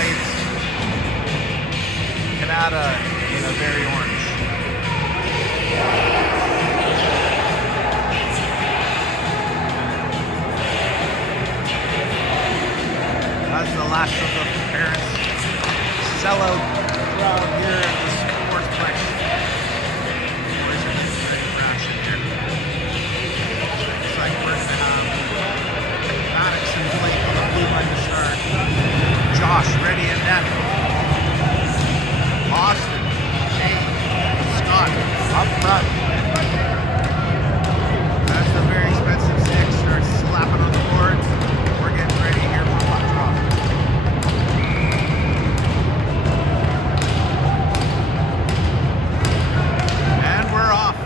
white. Kanata in a very orange. That's the last of the parents. Sellout crowd here at the Sportsplex. Boys are getting very fresh in here. Looks like we're going to have Maddox and Blake on the blue line to start. Josh ready in net. Austin, Jay, Scott up front. That's the very expensive stick. Starts slapping on the boards. We're getting ready here for puck drop. And we're off.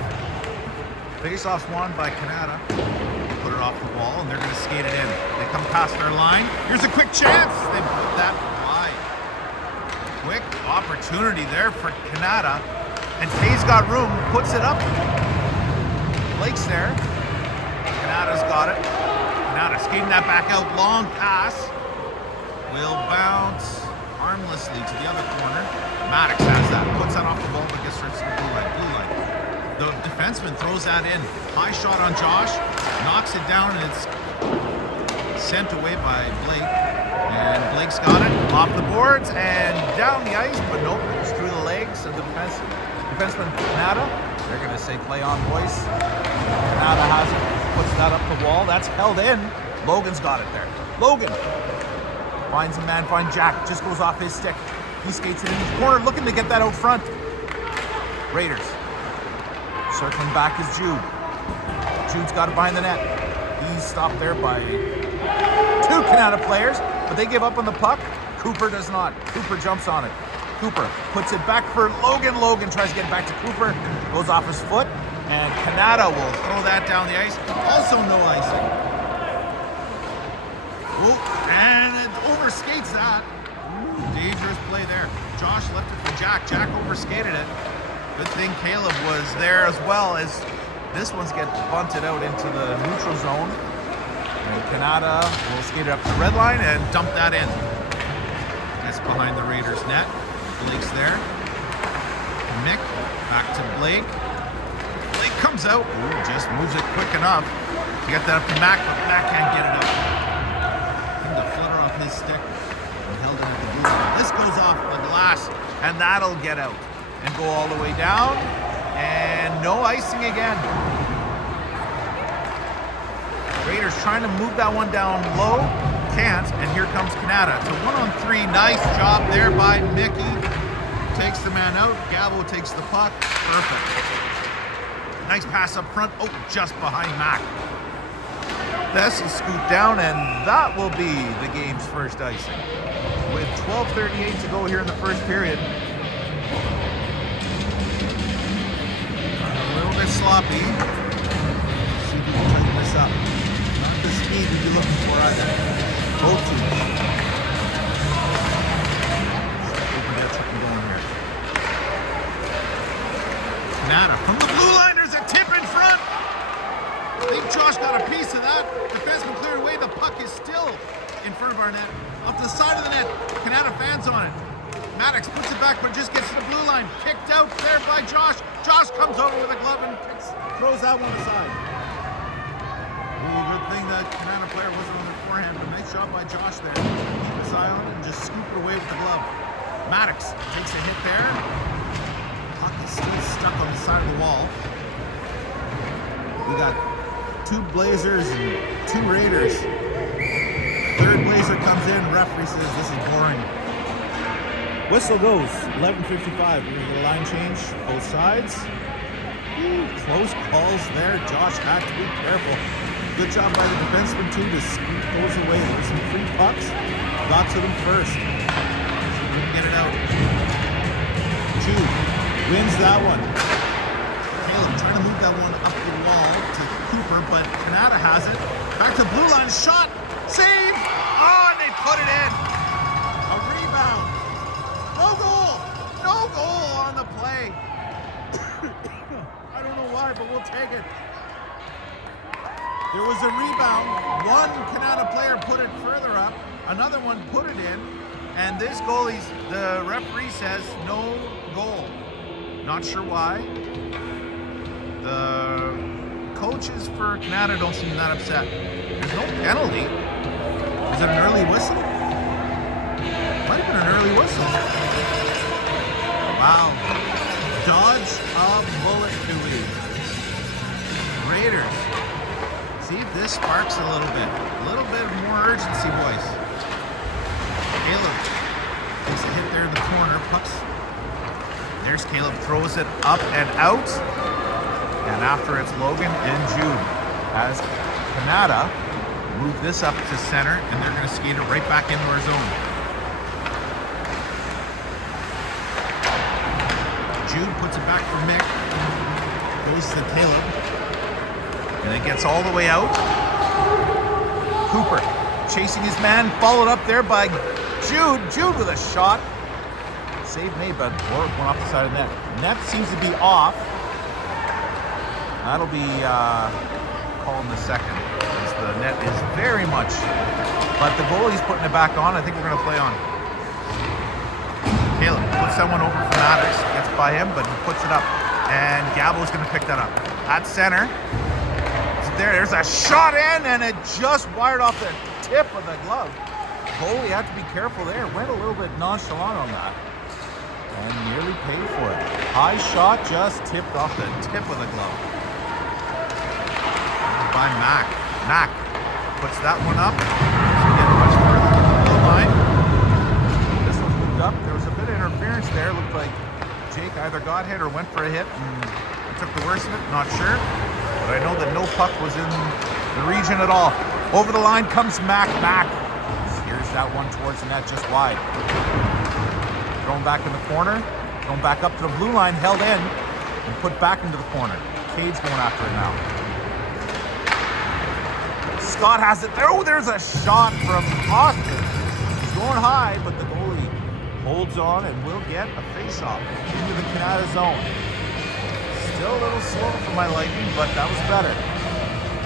Face-off's won by Kanata. Put it off the wall, and they're going to skate it in. They come past our line. Here's a quick chance. They put that wide. Quick opportunity there for Kanata. And Tay's got room, puts it up. Blake's there. Kanata's got it. Kanata skating that back out. Long pass. Will bounce harmlessly to the other corner. Maddox has that. Puts that off the ball, but gets straight to the blue line. The defenseman throws that in. High shot on Josh. Knocks it down, and it's sent away by Blake. And Blake's got it. Off the boards and down the ice, but nope. It's through the legs of the defenseman Kanata. They're going to say play on, boys. Kanata has it. Puts that up the wall. That's held in. Logan's got it there. Logan finds a man. Finds Jack. Just goes off his stick. He skates it in the corner, looking to get that out front. Raiders. Circling back is Jude. Jude's got it behind the net. He's stopped there by two Kanata players, but they give up on the puck. Cooper does not. Cooper jumps on it. Cooper puts it back for Logan. Logan tries to get it back to Cooper. Goes off his foot. And Kanata will throw that down the ice. Also no icing. Oh, and it overskates that. Ooh, dangerous play there. Josh left it for Jack. Jack overskated it. Good thing Caleb was there as well, as this one's get bunted out into the neutral zone. And Kanata will skate it up to the red line and dump that in. That's behind the Raiders net. Blake's there. Mick back to Blake. Blake comes out. Ooh, just moves it quick enough to get that up to Mac, but Mac can't get it up. The flutter off his stick and held it at the blue line. This goes off the glass, and that'll get out and go all the way down. And no icing again. Raiders trying to move that one down low. Can't, and here comes Kanata. It's a 1-on-3. Nice job there by Mickey. Takes the man out. Gabo takes the puck. Perfect. Nice pass up front. Oh, just behind Mac. This is scooped down, and that will be the game's first icing. With 12:38 to go here in the first period. A little bit sloppy. Let's see if we can tighten this up. Not the speed we'd be looking for either. Both teams. Open that something going here. Kanata from the blue line. There's a tip in front. I think Josh got a piece of that. Defenseman cleared away. The puck is still in front of our net. Off the side of the net. Kanata fans on it. Maddox puts it back, but just gets to the blue line. Kicked out there by Josh. Josh comes over with a glove and throws that one aside. Ooh, good thing that Kanata player wasn't on the forehand, but nice job by Josh there. Keep his eye on it and just scoop it away with the glove. Maddox takes a hit there. Puck is still stuck on the side of the wall. We got two Blazers and two Raiders. Third Blazer comes in. Referee says this is boring. Whistle goes. 11:55. We're gonna get a line change. Both sides. Ooh, close calls there. Josh had to be careful. Good job by the defenseman too to scoop those away. There's some free pucks. Got to them first. See if we can get it out. Jude wins that one. Caleb trying to move that one up the wall to Cooper, but Kanata has it. Back to blue line. Shot. Save. Oh, and they put it in. A rebound. No goal. No goal on the play. I don't know why, but we'll take it. There was a rebound. One Kanata player put it further up. Another one put it in. And this goalie's, the referee says no goal. Not sure why. The coaches for Kanata don't seem that upset. There's no penalty. Is it an early whistle? Might have been an early whistle. Wow. Dodge a bullet, Dewey. Raiders. See if this sparks a little bit. A little bit more urgency, boys. Caleb takes a hit there in the corner. Pucks. There's Caleb. Throws it up and out. And after it's Logan and Jude. As Kanata move this up to center, and they're going to skate it right back into our zone. Jude puts it back for Mick. Goes to Caleb. And it gets all the way out. Cooper chasing his man, followed up there by Jude. Jude with a shot. Save made, but Warwick went off the side of the net. Net seems to be off. That'll be called in the second. The net is very much, but the goalie's putting it back on. I think we're going to play on. Caleb puts that one over for Maddox. Gets by him, but he puts it up. And Gabo's going to pick that up. At center. There's a shot in, and it just wired off the tip of the glove. Goalie had to be careful there. Went a little bit nonchalant on that. And nearly paid for it. High shot just tipped off the tip of the glove. By Mac. Mac puts that one up. Getting much further to the line. This one moved up. There was a bit of interference there. Looked like Jake either got hit or went for a hit and took the worst of it. Not sure. But I know that no puck was in the region at all. Over the line comes Mac. Mac steers that one towards the net just wide. Thrown back in the corner. Thrown back up to the blue line. Held in and put back into the corner. Cade's going after it now. Scott has it there. Oh, there's a shot from Austin. He's going high, but the goalie holds on and will get a face-off into the Kanata zone. Still a little slow for my liking, but that was better.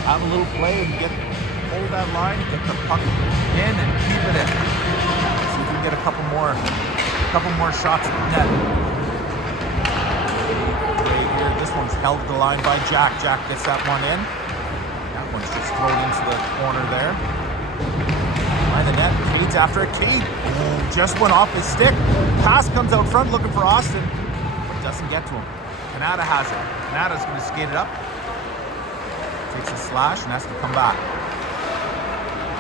Have a little play and hold that line, get the puck in and keep it in. See if we can get a couple more shots at the net. Right here, this one's held to the line by Jack. Jack gets that one in. One's just thrown into the corner there. By the net, Cade's after it. Cade just went off his stick. Pass comes out front looking for Austin, but doesn't get to him. Kanata has it. Kanata's going to skate it up. Takes a slash and has to come back.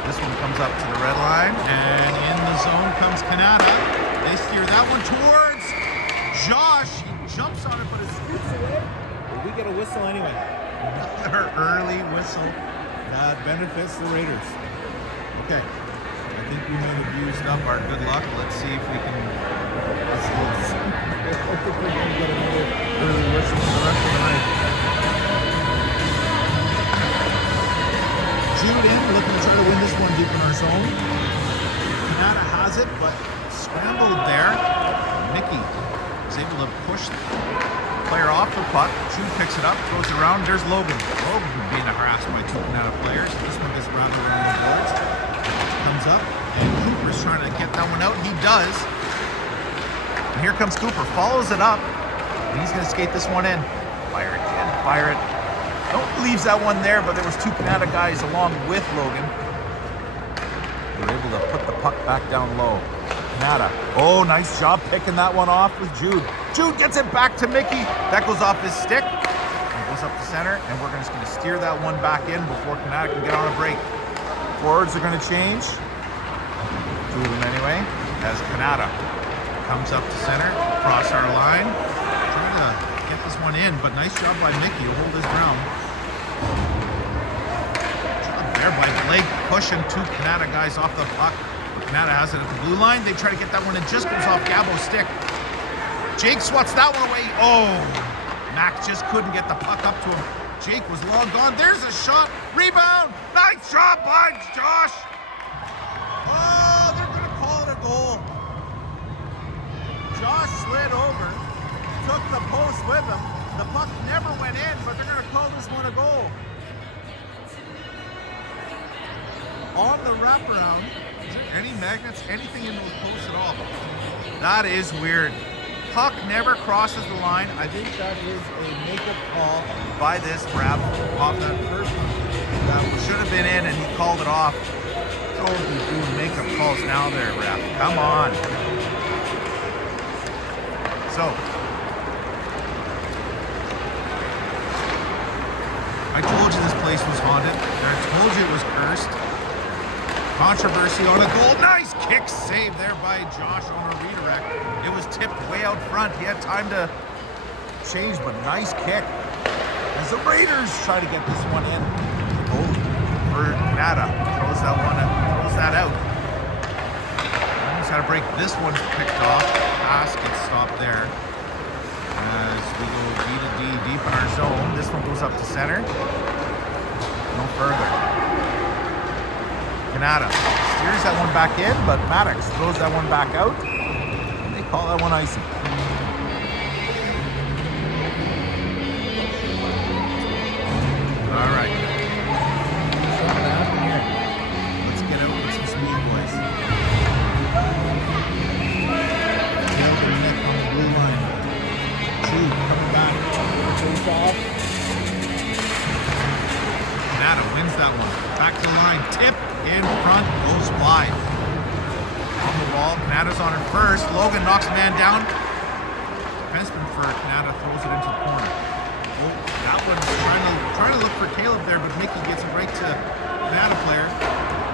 This one comes up to the red line, and in the zone comes Kanata. They steer that one towards Josh. He jumps on it, but it scoots away. But we get a whistle anyway. Another early whistle that benefits the Raiders. Okay, I think we may have used up our good luck. Let's see if we can. I think we're going to get another early whistle for the rest of the night. Jude in, looking to try to win this one deep in our zone. Kanata has it, but scrambled there. Mickey is able to push player off the puck. Jude picks it up, throws it around. There's Logan. Logan being harassed by two Kanata players. This one gets rounded around the boards. Comes up, and Cooper's trying to get that one out. He does. And here comes Cooper. Follows it up. And he's going to skate this one in. Fire it in. Fire it. Nope, leaves that one there, but there was two Kanata guys along with Logan. They were able to put the puck back down low. Kanata. Oh, nice job picking that one off with Jude. Jude gets it back to Mickey. That goes off his stick. And goes up to center, and we're just going to steer that one back in before Kanata can get on a break. Forwards are going to change. Two of them anyway. As Kanata comes up to center, across our line. Trying to get this one in, but nice job by Mickey to hold his ground. Job there by Blake, pushing two Kanata guys off the puck. Kanata has it at the blue line. They try to get that one. It just goes off Gabo's stick. Jake swats that one away. Oh, Mac just couldn't get the puck up to him. Jake was long gone. There's a shot. Rebound. Nice job by Josh. Oh, they're going to call it a goal. Josh slid over, took the post with him. The puck never went in, but they're going to call this one a goal. On the wraparound, any magnets, anything in those posts at all. That is weird. Puck never crosses the line. I think that is a makeup call by this ref off that first one. That should have been in and he called it off. Don't be doing makeup calls now there, ref. Come on. So, I told you this place was haunted. I told you it was cursed. Controversy on a goal. Nice kick save there by Josh on a redirect. It was tipped way out front. He had time to change, but nice kick. As the Raiders try to get this one in. Oh, for Kanata. Throws that one out. Throws that out. He's got to break this one picked off. Pass gets stopped there. As we go D to D deep in our zone. This one goes up to center. No further. Kanata steers that one back in, but Maddox throws that one back out. And they call that one icy. All right. What's going to happen here? Let's get out with some speed, boys. Get out the net on the blue line. Two coming back. Face off. Kanata wins that one. Back to the line. Tip. In front, goes wide. On the wall, Kanata's on her first. Logan knocks a man down. Defenseman for Kanata throws it into the corner. Oh, that one's trying to look for Caleb there, but Mickey gets it right to Kanata player.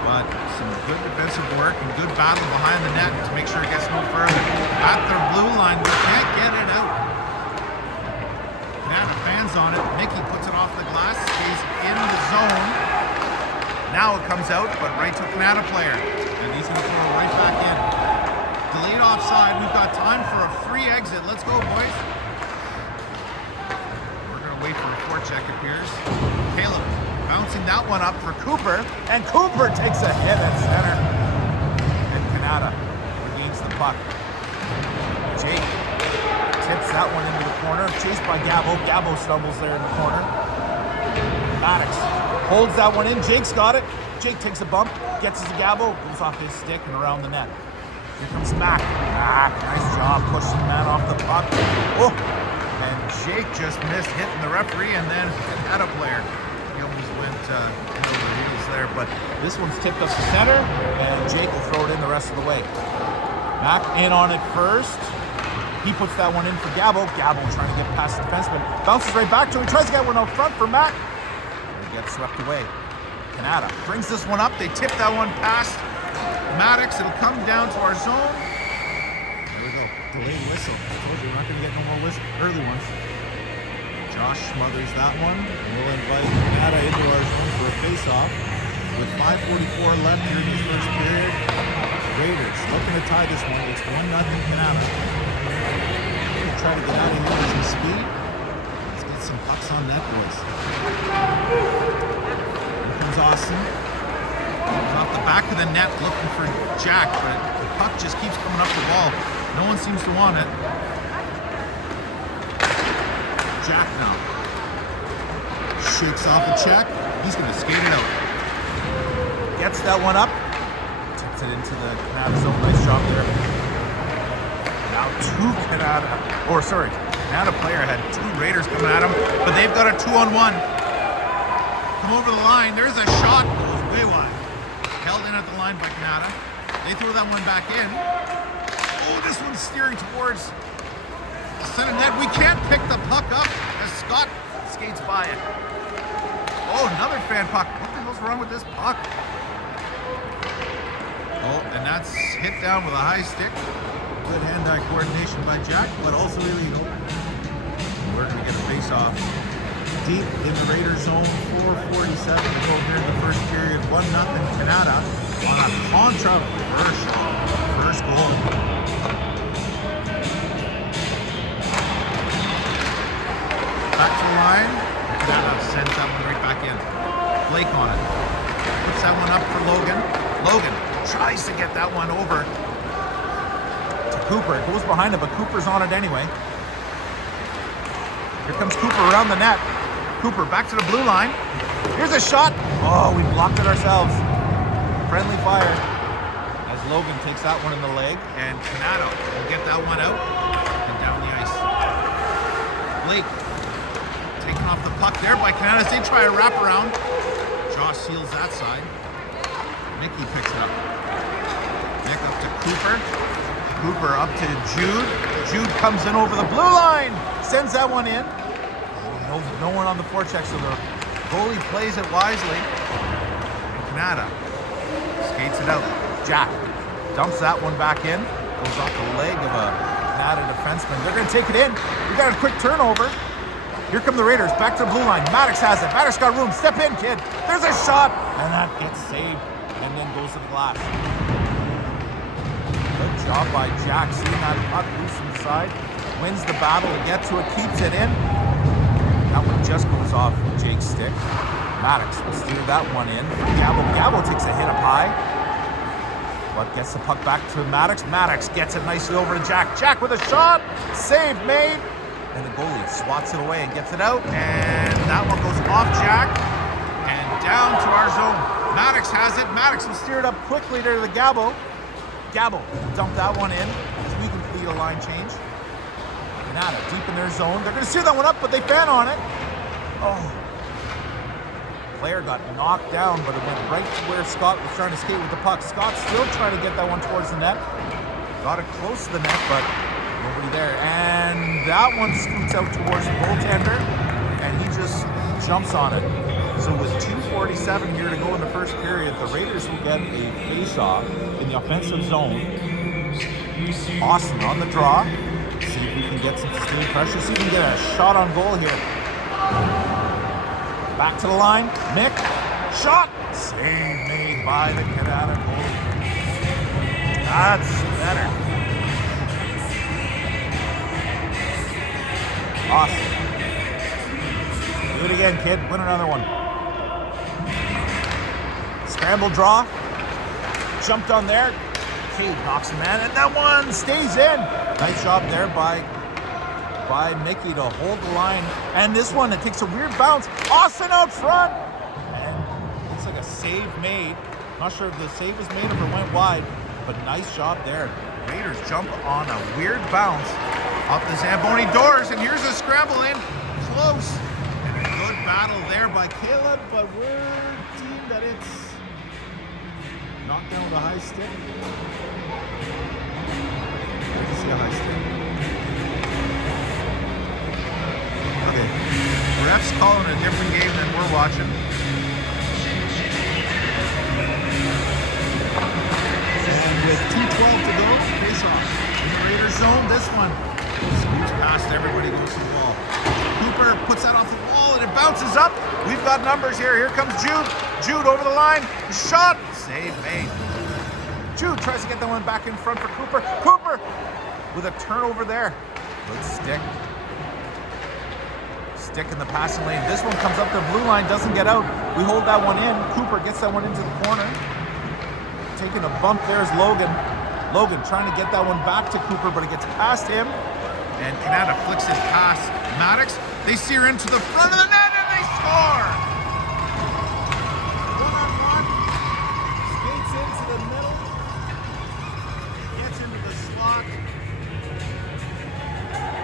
But some good defensive work and good battle behind the net to make sure it gets no further. At their blue line, but can't get it out. Kanata fans on it. Mickey puts it off the glass, stays in the zone. Now it comes out, but right to Kanata player. And he's going to throw it right back in. Delayed offside. We've got time for a free exit. Let's go, boys. We're going to wait for a forecheck, it appears. Caleb bouncing that one up for Cooper. And Cooper takes a hit at center. And Kanata regains the puck. Jake tips that one into the corner. Chased by Gabo. Gabo stumbles there in the corner. Maddox holds that one in. Jake's got it. Jake takes a bump, gets his Gabo, goes off his stick and around the net. Here comes Mac. Mac, nice job pushing the man off the puck. Oh, and Jake just missed hitting the referee and then had a player. He almost went into the knees there, but this one's tipped up to center and Jake will throw it in the rest of the way. Mac in on it first. He puts that one in for Gabo. Gabo trying to get past the defenseman. Bounces right back to him. He tries to get one out front for Mac. Gets swept away. Kanata brings this one up. They tip that one past Maddox. It'll come down to our zone. There we go. Delayed whistle. I told you we're not going to get no more early ones. Josh smothers that one. We'll invite Kanata into our zone for a face-off. With 5:44 left here in this first period, Raiders looking to tie this one. It's 1-0 Kanata. We'll try to get out of here with some speed. Some pucks on net, boys. Here comes Austin. Off the back of the net looking for Jack, but the puck just keeps coming up the wall. No one seems to want it. Jack now. Shakes off the check. He's going to skate it out. Gets that one up. Tips it into the Kanata zone. Nice job there. Now two Kanata. Kanata player had two Raiders coming at him, but they've got a 2-on-1. Come over the line. There's a shot. Goes way wide. Held in at the line by Kanata. They throw that one back in. Oh, this one's steering towards the center net. We can't pick the puck up as Scott skates by it. Oh, another fan puck. What the hell's wrong with this puck? Oh, and that's hit down with a high stick. Good hand-eye coordination by Jack, but also illegal. We're going to get a face-off deep in the Raiders zone. 4:47 to go here in the first period. 1-0 Kanata on a first goal. Back to the line. Kanata sends that one right back in. Blake on it. Puts that one up for Logan. Logan tries to get that one over to Cooper. It goes behind him, but Cooper's on it anyway. Here comes Cooper around the net. Cooper back to the blue line. Here's a shot. Oh, we blocked it ourselves. Friendly fire. As Logan takes that one in the leg, and Kanata will get that one out and down the ice. Blake taking off the puck there by Kanata as they try a wraparound. Josh seals that side. Mickey picks it up. Nick up to Cooper. Cooper up to Jude. Jude comes in over the blue line. Sends that one in. No one on the forecheck, so the goalie plays it wisely. And Kanata skates it out. Jack dumps that one back in. Goes off the leg of a Kanata defenseman. They're going to take it in. We got a quick turnover. Here come the Raiders. Back to the blue line. Maddox has it. Maddox got room. Step in, kid. There's a shot. And that gets saved and then goes to the glass. Good job by Jack. Seeing that puck loose from the side. Wins the battle to get to it. Keeps it in. That one just goes off Jake's stick. Maddox will steer that one in. Gabo. Gabo takes a hit up high. But gets the puck back to Maddox. Maddox gets it nicely over to Jack. Jack with a shot. Save made. And the goalie swats it away and gets it out. And that one goes off Jack. And down to our zone. Maddox has it. Maddox will steer it up quickly to the Gabo. Gabo dump that one in. So we complete a line change. Kanata deep in their zone. They're going to steer that one up, but they fan on it. Oh. Player got knocked down, but it went right to where Scott was trying to skate with the puck. Scott's still trying to get that one towards the net. Got it close to the net, but nobody there. And that one scoots out towards the goaltender, and he just jumps on it. So with 2:47 here to go in the first period, the Raiders will get a face-off in the offensive zone. Austin on the draw. See if we can get some sustained pressure. See if we can get a shot on goal here. Back to the line. Mick. Shot. Save made by the Kanata goalie. That's better. Awesome. Do it again, kid. Win another one. Scramble draw. Jumped on there. Cade knocks him in, and that one stays in. Nice job there by Mickey to hold the line. And this one, it takes a weird bounce. Austin out front. And looks like a save made. Not sure if the save was made or if it went wide, but nice job there. Raiders jump on a weird bounce off the Zamboni doors, and here's a scramble in. Close. And a good battle there by Caleb, but we're deemed that it's knocked down with a high stick. I can see a high stick. Okay. Ref's calling a different game than we're watching. And with 2:12 to go, face off. In the Raiders zone, this one scoots past everybody, goes to the wall. Cooper puts that off the wall and it bounces up. We've got numbers here. Here comes Jude. Jude over the line. Shot. Save made. Jude tries to get that one back in front for Cooper. Cooper with a turnover there. Good stick. Stick in the passing lane. This one comes up the blue line, doesn't get out. We hold that one in. Cooper gets that one into the corner. Taking a bump, there's Logan. Logan trying to get that one back to Cooper, but it gets past him. And Kanata flicks it past Maddox. They steer into the front of the net and they score! 1-on-1. Skates into the middle. Gets into the slot.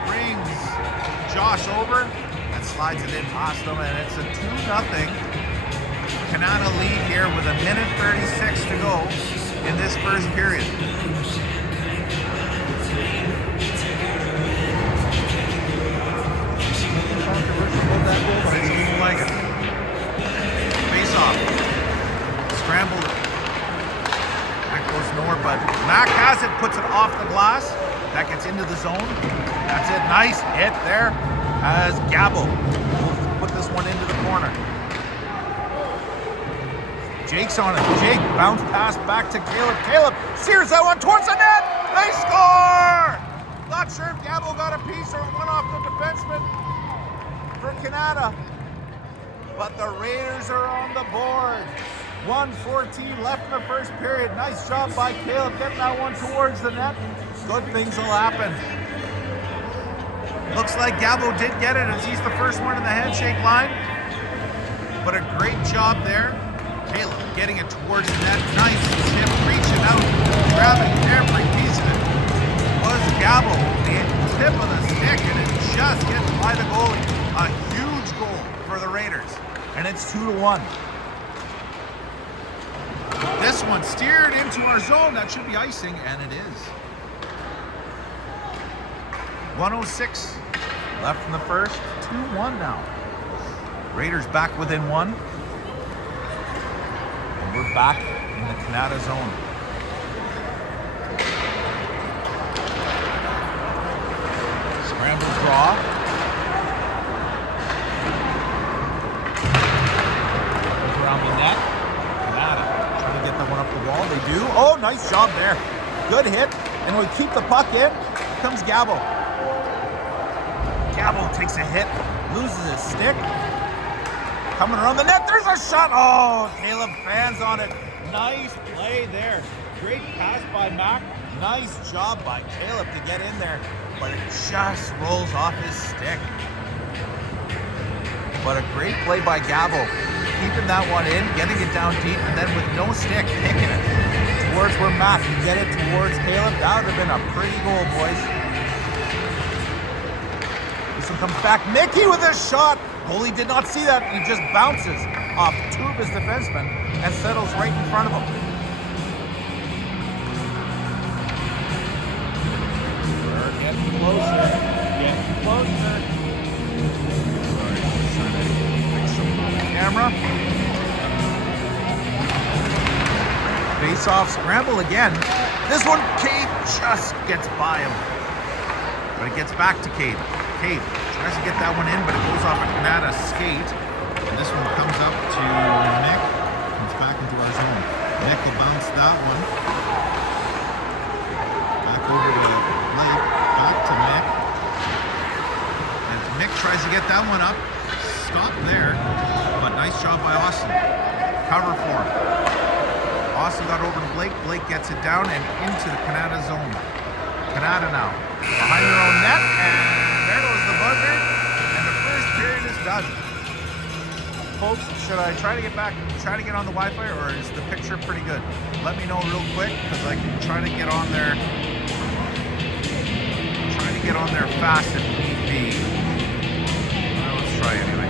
Brings Josh over. And slides it in past him, and it's a 2-0 Kanata lead here with 1:36 to go in this first period. Nothing controversial about that goal, but I just don't like it. Face off. Scrambled it. That goes nowhere, but Mac has it, puts it off the glass. That gets into the zone. That's it. Nice hit there as Gabo will put this one into the corner. Jake's on it. Jake bounce pass back to Caleb. Caleb sears that one towards the net. They score! Not sure if Gabo got a piece or one off the defenseman for Kanata. But the Raiders are on the board. 1:14 left in the first period. Nice job by Caleb getting that one towards the net. Good things will happen. Looks like Gabo did get it as he's the first one in the handshake line. But a great job there. Caleb getting it towards the net. Nice him reaching out. 2-1. This one steered into our zone. That should be icing, and it is. 1:06 left in the first. 2-1 now. Raiders back within one. And we're back in the Kanata zone. Scramble draw. Goes around the net. Kanata trying to get that one up the wall. They do. Oh, nice job there. Good hit. And we keep the puck in. Here comes Gabo. Gabo takes a hit. Loses his stick. Coming around the net. There's a shot. Oh, Caleb fans on it. Nice play there. Great pass by Mac. Nice job by Caleb to get in there. But it just rolls off his stick. But a great play by Gabo. Keeping that one in, getting it down deep, and then with no stick, picking it towards where Mac can get it towards Caleb. That would have been a pretty goal, boys. This one comes back. Mickey with a shot. Goalie did not see that. He just bounces off two of his defensemen and settles right in front of him. We're getting closer. Getting closer. Sorry, just trying to fix something on the camera. Face-off scramble again. This one, Cade just gets by him. But it gets back to Cade. Cade tries to get that one in, but it goes off a Kanata skate. And this one comes up to Nick. Comes back into our zone. Nick will bounce that one. Back over to Blake. Back to Nick. And Nick tries to get that one up. Stop there. But nice job by Austin. Cover for him. Austin got over to Blake. Blake gets it down and into the Kanata zone. Kanata now. Behind their own net. And there goes the buzzer. And the first period is done. Folks, should I try to get on the Wi-Fi, or is the picture pretty good? Let me know real quick, because I can try to get on there. Fast if need be. Well, let's try anyway.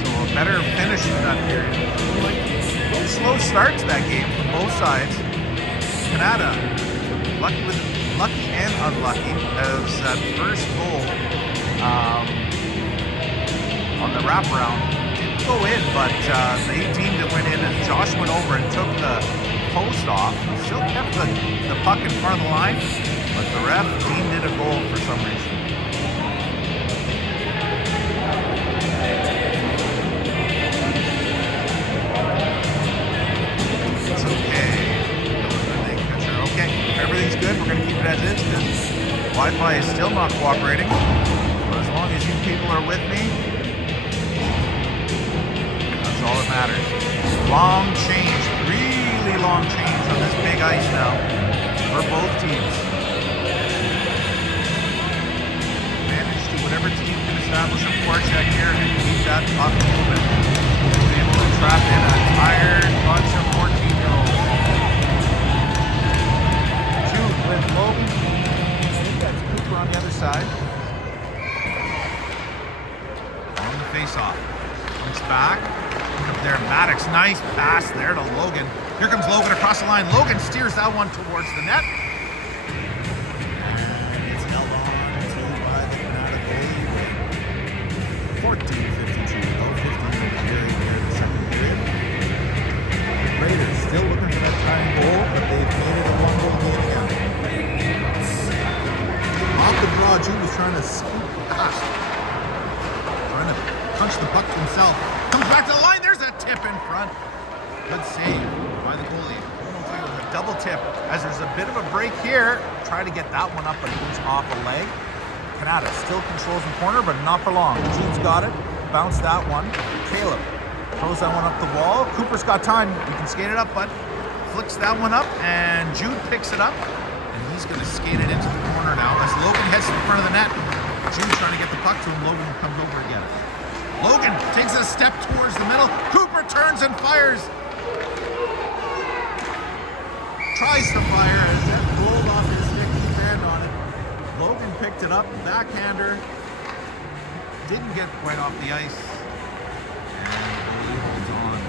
So a better finish in that period. A little slow start to that game from both sides. Kanata, lucky and unlucky, as that first goal on the wraparound didn't go in, but they deemed it went in as Josh went over and took the post off. Still kept the puck in front of the line, but the ref deemed it a goal for some reason. It's okay. Okay, everything's good. We're going to keep it as is because Wi-Fi is still not cooperating. But as long as you people are with me, that's all that matters. Long change, really long change on this big ice now for both teams. Managed to whatever team can establish a forecheck here and keep that puck moving. Be able to trap in a tired bunch of 14-year-olds. With Logan, that's Cooper on the other side. On the face-off. Comes back. Up there, Maddox. Nice pass there to Logan. Here comes Logan across the line. Logan steers that one towards the net. It's held on to by the Kanata goalie. 14-52. About 15 minutes period there in the second period. Raiders still looking for that tying goal, but they've made it a one-goal game again. Off the draw, Jude was trying to scoop past. Trying to punch the puck himself. Comes back to the line. There's a tip in front. Good save by the goalie. I don't know if it was a double tip, as there's a bit of a break here. Try to get that one up, but it goes off a leg. Kanata still controls the corner, but not for long. Jude's got it. Bounce that one. Caleb throws that one up the wall. Cooper's got time. You can skate it up, but flicks that one up, and Jude picks it up. He's going to skate it into the corner now as Logan heads to the front of the net. Jude trying to get the puck to him. Logan comes over to get it. Logan takes a step towards the middle. Cooper turns and fires. Tries to fire as that rolled off his stick. He banned on it. Logan picked it up, backhander. Didn't get quite off the ice. And he holds on.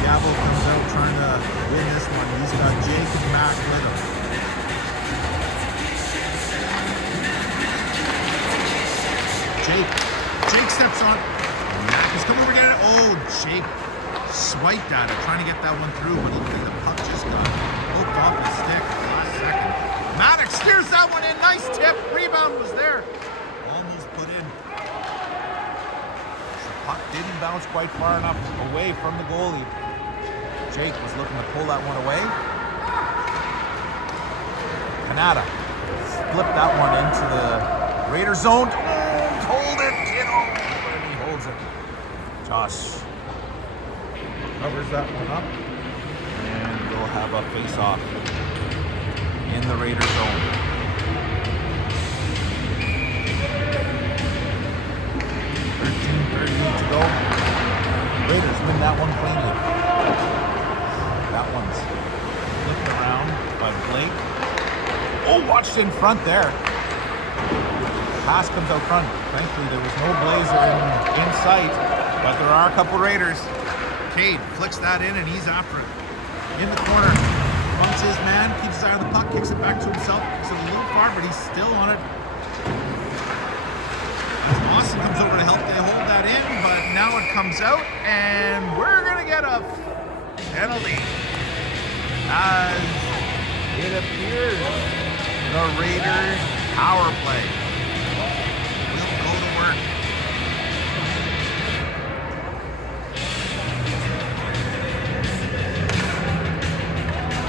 Gabo comes out trying to win this one. He's got Jake and Mac with him. Jake steps on. Mac is coming over to get it. Oh, Jake swiped at it, trying to get that one through, but look at the puck just got hooked off his stick last second. Maddox steers that one in. Nice tip. Rebound was there. Almost put in. The puck didn't bounce quite far enough away from the goalie. Jake was looking to pull that one away. Kanata flipped that one into the Raider zone. Oh, hold it, kiddo. And he holds it. Josh covers that one up, and we'll have a face-off in the Raider zone. 13:30 to go. Raiders win that one cleanly. That one's flipped around by Blake. Oh, watched in front there. Pass comes out front. Thankfully, there was no Blazer in sight, but there are a couple Raiders. Cade flicks that in, and he's after it. In the corner, bumps his man, keeps his eye on the puck, kicks it back to himself. Kicks it a little far, but he's still on it. As Austin comes over to help, they hold that in, but now it comes out, and we're going to get a penalty. As it appears, the Raiders' power play will go to work.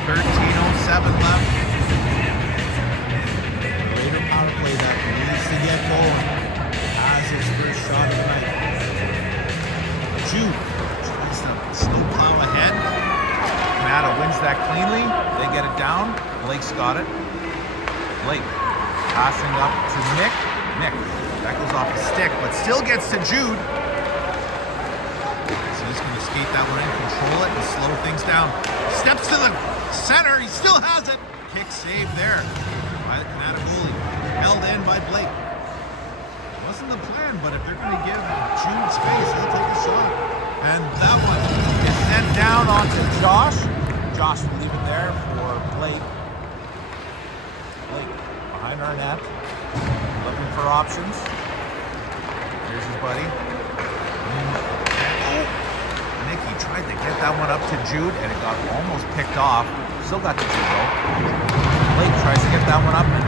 13:07 left. Raider power play that needs to get going. Has his first shot of the night. Jude tries to snowplow ahead. Kanata wins that cleanly. They get it down. Blake's got it. Blake passing up to Nick. Nick, that goes off his stick, but still gets to Jude. So he's going to skate that one in, control it, and slow things down. Steps to the center, he still has it. Kick save there by the Kanata goalie. Held in by Blake. Wasn't the plan, but if they're going to give Jude space, he'll take a shot. And that one is sent down onto Josh. Josh will leave it there for Blake. Blake behind our net, looking for options. Here's his buddy. Nicky tried to get that one up to Jude, and it got almost picked off. Still got to Jude though. Blake tries to get that one up, and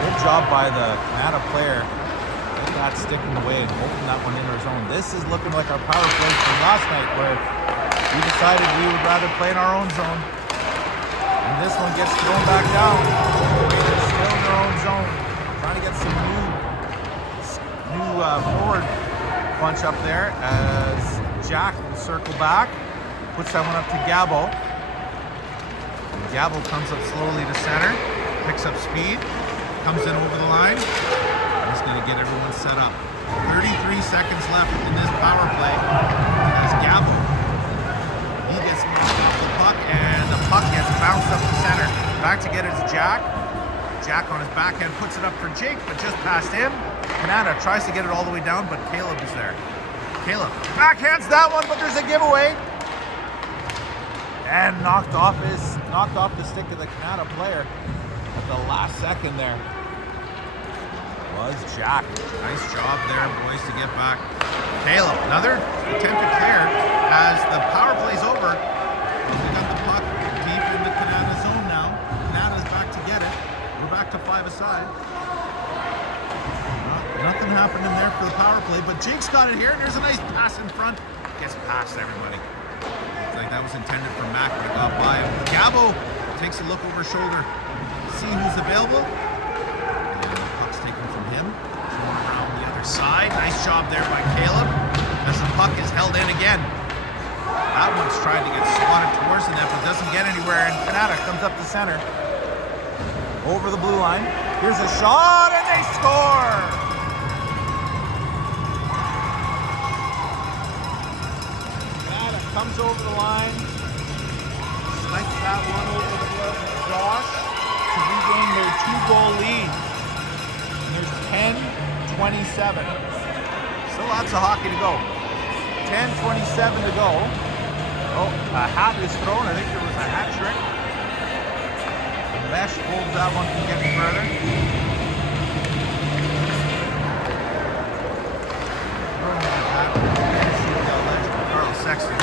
good job by the Kanata player. Get that stick in the way and holding that one in our zone. This is looking like our power play from last night, where we decided we would rather play in our own zone. And this one gets thrown back down. Raiders still in their own zone, trying to get some new forward punch up there as Jack will circle back, puts that one up to Gabo. And Gabo comes up slowly to center, picks up speed, comes in over the line. He's going to get everyone set up. 33 seconds left in this power play as Gabo, he gets knocked off the puck, and the puck gets bounced up the center. Back to get it to Jack. Jack on his backhand puts it up for Jake, but just past him. Kanata tries to get it all the way down, but Caleb is there. Caleb backhands that one, but there's a giveaway. And knocked off the stick of the Kanata player at the last second there. Was Jack. Nice job there, boys, to get back. Caleb, another attempted clear as the power play's over. They got the puck deep in the Kanata zone now. Kanata's back to get it. We're back to 5-a-side. Nothing happening there for the power play, but Jake's got it here, and there's a nice pass in front. Gets past everybody. Looks like that was intended for Mac, but it got by him. Gabo takes a look over his shoulder, see who's available, and the puck's taken from him. Going around the other side. Nice job there by Caleb, as the puck is held in again. That one's trying to get swatted towards the net, but doesn't get anywhere, and Kanata comes up the center. Over the blue line. Here's a shot, and they score! Comes over the line, snipe that one over the glove of Josh to regain their 2-goal lead. And there's 10:27. Still lots of hockey to go. 10:27 to go. Oh, a hat is thrown. I think there was a hat trick. The mesh holds that one from getting further. Sexton.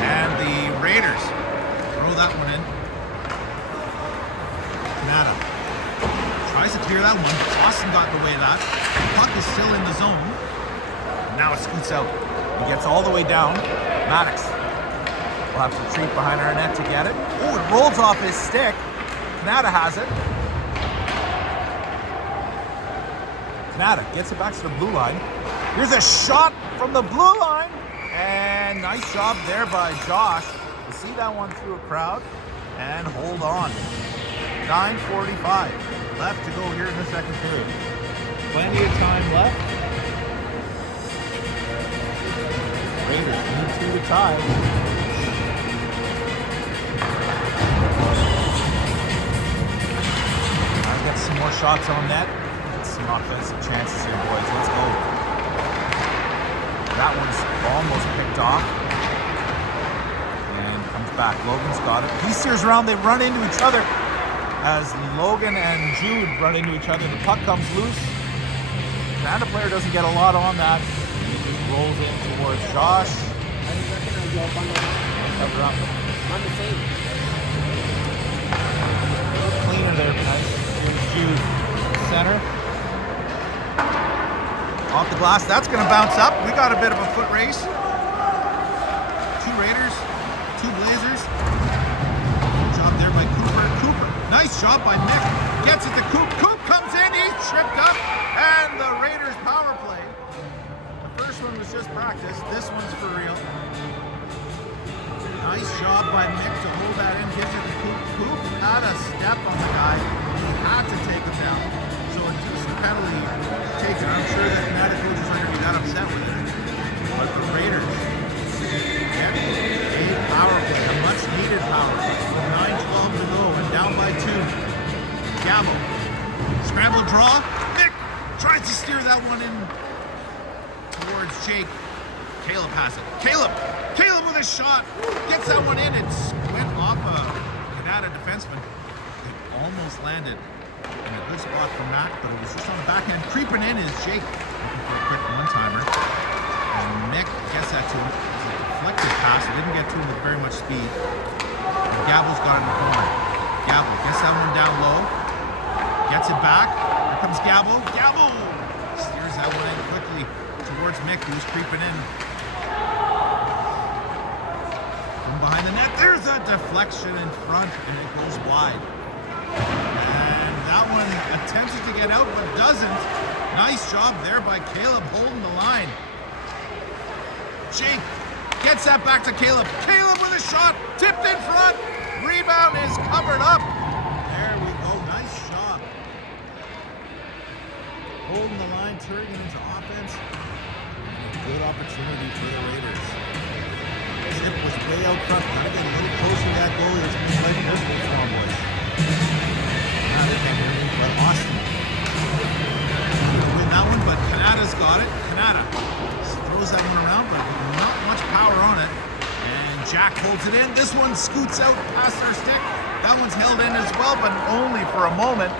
And the Raiders throw that one in. Kanata tries to clear that one. Austin got in the way of that. The puck is still in the zone. Now it scoots out. He gets all the way down. Maddox will have to retreat behind our net to get it. Oh, it rolls off his stick. Kanata has it. Kanata gets it back to the blue line. Here's a shot from the blue line. And nice job there by Josh to see that one through a crowd and hold on. 9:45 left to go here in the second period. Plenty of time left. Raiders need 2 to tie. I'll get some more shots on net. Get some offensive chances here, boys. Let's go. That one's almost picked off. And comes back. Logan's got it. He steers around. They run into each other. As Logan and Jude run into each other, the puck comes loose. The Kanata player doesn't get a lot on that. He rolls in towards Josh. Cover up. Cleaner there, nice. Here's Jude. Center. Off the glass, that's going to bounce up. We got a bit of a foot race. 2 Raiders, 2 Blazers. Good job there by Cooper. Nice job by Mick. Gets it to Coop. Coop comes in, he's tripped up, and the Raiders power play. The first one was just practice. This one's for real. Nice job by Mick to hold that in. Gives it to Coop. Coop had a step on the guy. He had to take him down. So it's just a penalty taken. I'm sure that Kanata coaches aren't going to be that upset with it. But the Raiders get a power play, a much needed power play. With 9:12 to go and down by 2. Gabo. Scramble draw. Mick tries to steer that one in towards Jake. Caleb has it. Caleb with a shot. Gets that one in. It went off a Kanata defenseman. It almost landed in a good spot from Matt, but it was just on the backhand. Creeping in is Jake, looking for a quick one-timer. And Mick gets that to him. It's a deflected pass. It didn't get to him with very much speed. And Gabo's got it in the corner. Gabo gets that one down low. Gets it back. Here comes Gabo. Gabo steers that one in quickly towards Mick, who's creeping in. From behind the net, there's a deflection in front, and it goes wide. That one attempted to get out, but doesn't. Nice job there by Caleb holding the line. Jake gets that back to Caleb. Caleb with a shot, tipped in front. Rebound is covered up. There we go, nice shot. Holding the line, turning it into offense. And a good opportunity for the Raiders. Chip was way out front. Gotta get a little closer to that goal. It's been like this one for our boys. But Austin win that one, but Kanata's got it. Kanata throws that one around, but not much power on it. And Jack holds it in. This one scoots out past their stick. That one's held in as well, but only for a moment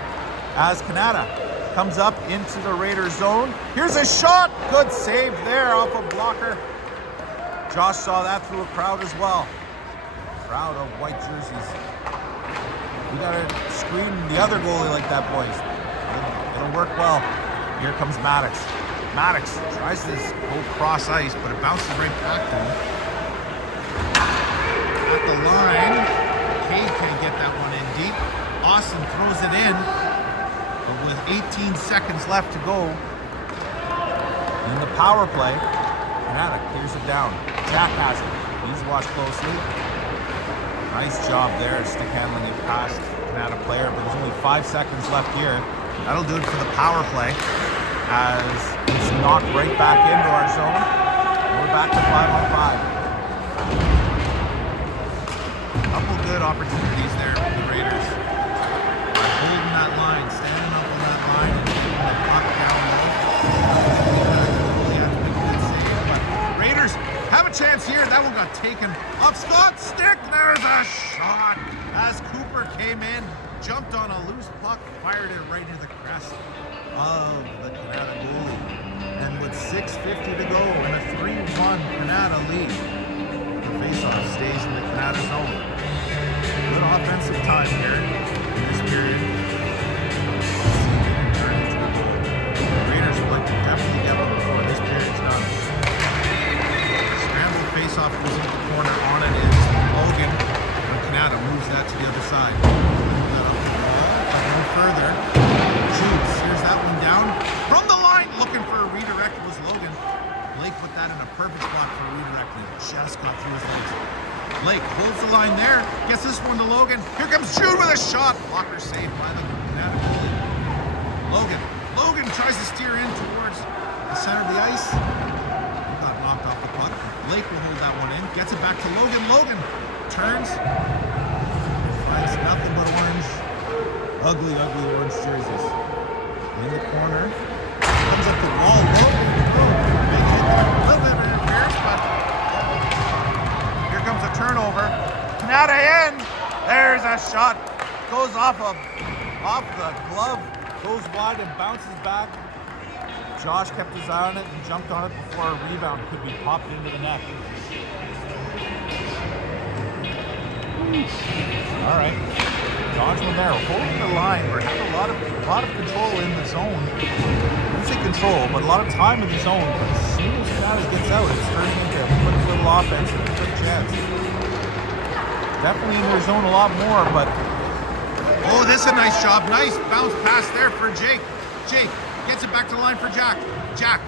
as Kanata comes up into the Raiders zone. Here's a shot. Good save there off a blocker. Josh saw that through a crowd as well. Crowd of white jerseys. We gotta screen the other goalie like that, boys. It'll work well. Here comes Maddox. Maddox tries to go cross ice, but it bounces right back to him. At the line, Cade can't get that one in deep. Austin throws it in, but with 18 seconds left to go in the power play, Kanata clears it down. Jack has it. He's watched closely. Nice job there, stick handling it past Kanata player, but there's only 5 seconds left here. That'll do it for the power play as it's knocked right back into our zone. We're back to 5-on-5. Couple good opportunities there for the Raiders. Holding that line, standing up on that line, and keeping the puck down low. He had to make a good save, but Raiders have a chance here. That one got taken off Scott's stick. There's a shot as Cooper came in, jumped on a loose puck, fired it right into the crest of the Kanata goalie. And with 6:50 to go in a 3-1 Kanata lead, the faceoff stays in the Kanata zone. Good offensive time here in this period. Turn into the goal. The Raiders would like to definitely get one before this period's done. Scramble faceoff goes into the corner. On it is Logan. And Kanata moves that to the other side. A little further. Shoots. Here's that one down. From the line, looking for a redirect was Logan. Blake put that in a perfect spot for a redirect. He just got through his legs. Blake holds the line there. Gets this one to Logan. Here comes Jude with a shot. Blocker saved by the Kanata goalie. Logan tries to steer in towards the center of the ice. He got knocked off the puck. Blake will hold that one in. Gets it back to Logan. Logan turns. Finds nothing but orange. Ugly orange jerseys. In the corner. Comes up the wall. Logan. They take that a little bit of interference, but here comes a turnover. Kanata in. There's a shot. Goes off the glove. Goes wide and bounces back. Josh kept his eye on it and jumped on it before a rebound could be popped into the net. All right. Dodge one there. Holding the line. We're having a lot of control in the zone. I wouldn't say control, but a lot of time in the zone. But as soon as Kanata gets out, it's turning into a quick little offense and a quick chance. Definitely in their zone a lot more, but oh, this is a nice job. Nice bounce pass there for Jake. Jake gets it back to the line for Jack. Jack,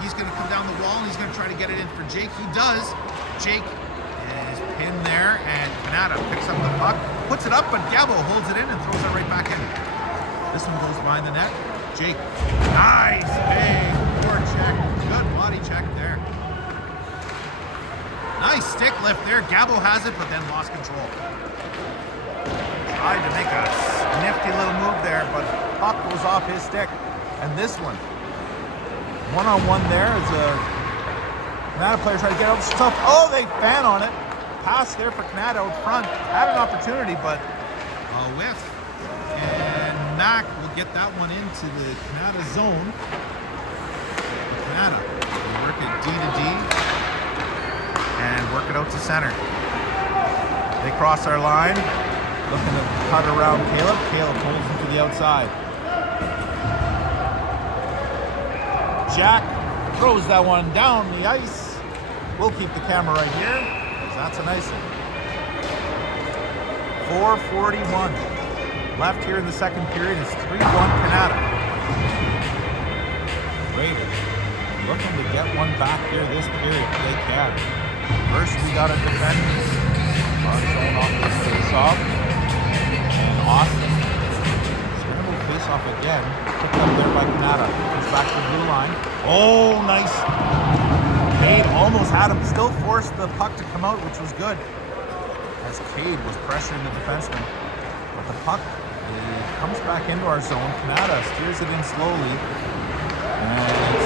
he's going to come down the wall and he's going to try to get it in for Jake. He does. Jake is pinned there and Kanata picks up the puck, puts it up, but Gabo holds it in and throws it right back in. This one goes behind the net. Jake, nice big forward check. Good body check there. Nice stick lift there. Gabo has it, but then lost control. Tried to make a nifty little move there, but puck goes off his stick. And this one-on-one there is a Kanata player trying to get out the stuff. Oh, they fan on it. Pass there for Kanata out front. Had an opportunity, but a whiff. And Mac will get that one into the Kanata zone. Kanata will work it D to D and work it out to center. They cross our line. Looking to cut around Caleb. Caleb pulls him to the outside. Jack throws that one down the ice. We'll keep the camera right here, because that's a nice one. 4:41 left here in the second period. It's 3-1 Kanata. Raiders looking to get one back here this period if they can. First, we got to defend our zone off this face-off. And Austin, scramble face-off again. Picked up there by Kanata. Comes back to the blue line. Oh, nice. Cade almost had him. Still forced the puck to come out, which was good. As Cade was pressuring the defenseman. But the puck comes back into our zone. Kanata steers it in slowly. And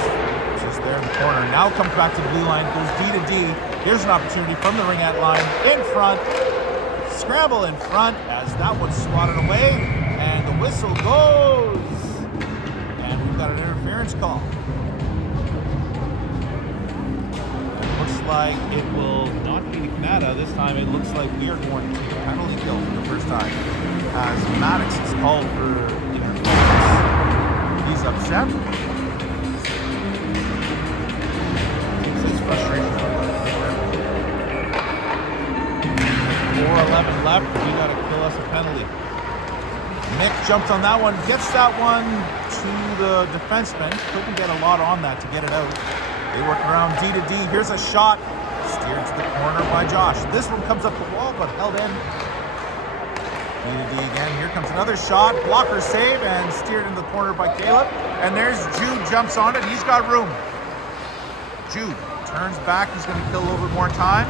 it's just there in the corner. Now comes back to the blue line. Goes D to D. Here's an opportunity from the ringette line. In front. Scramble in front as that one's swatted away. And the whistle goes. And we've got an interference call. It looks like it will not be to Kanata. This time it looks like we are going to take a penalty kill for the first time. As Maddox is called for interference. He's upset. Takes his frustration out. 4:11 left. We got to kill us a penalty. Nick jumps on that one, gets that one to the defenseman. Couldn't get a lot on that to get it out. They work around D to D. Here's a shot. Steered to the corner by Josh. This one comes up the wall, but held in. D to D again. Here comes another shot. Blocker save and steered in the corner by Caleb. And there's Jude jumps on it. He's got room. Jude turns back. He's going to kill a little bit more time.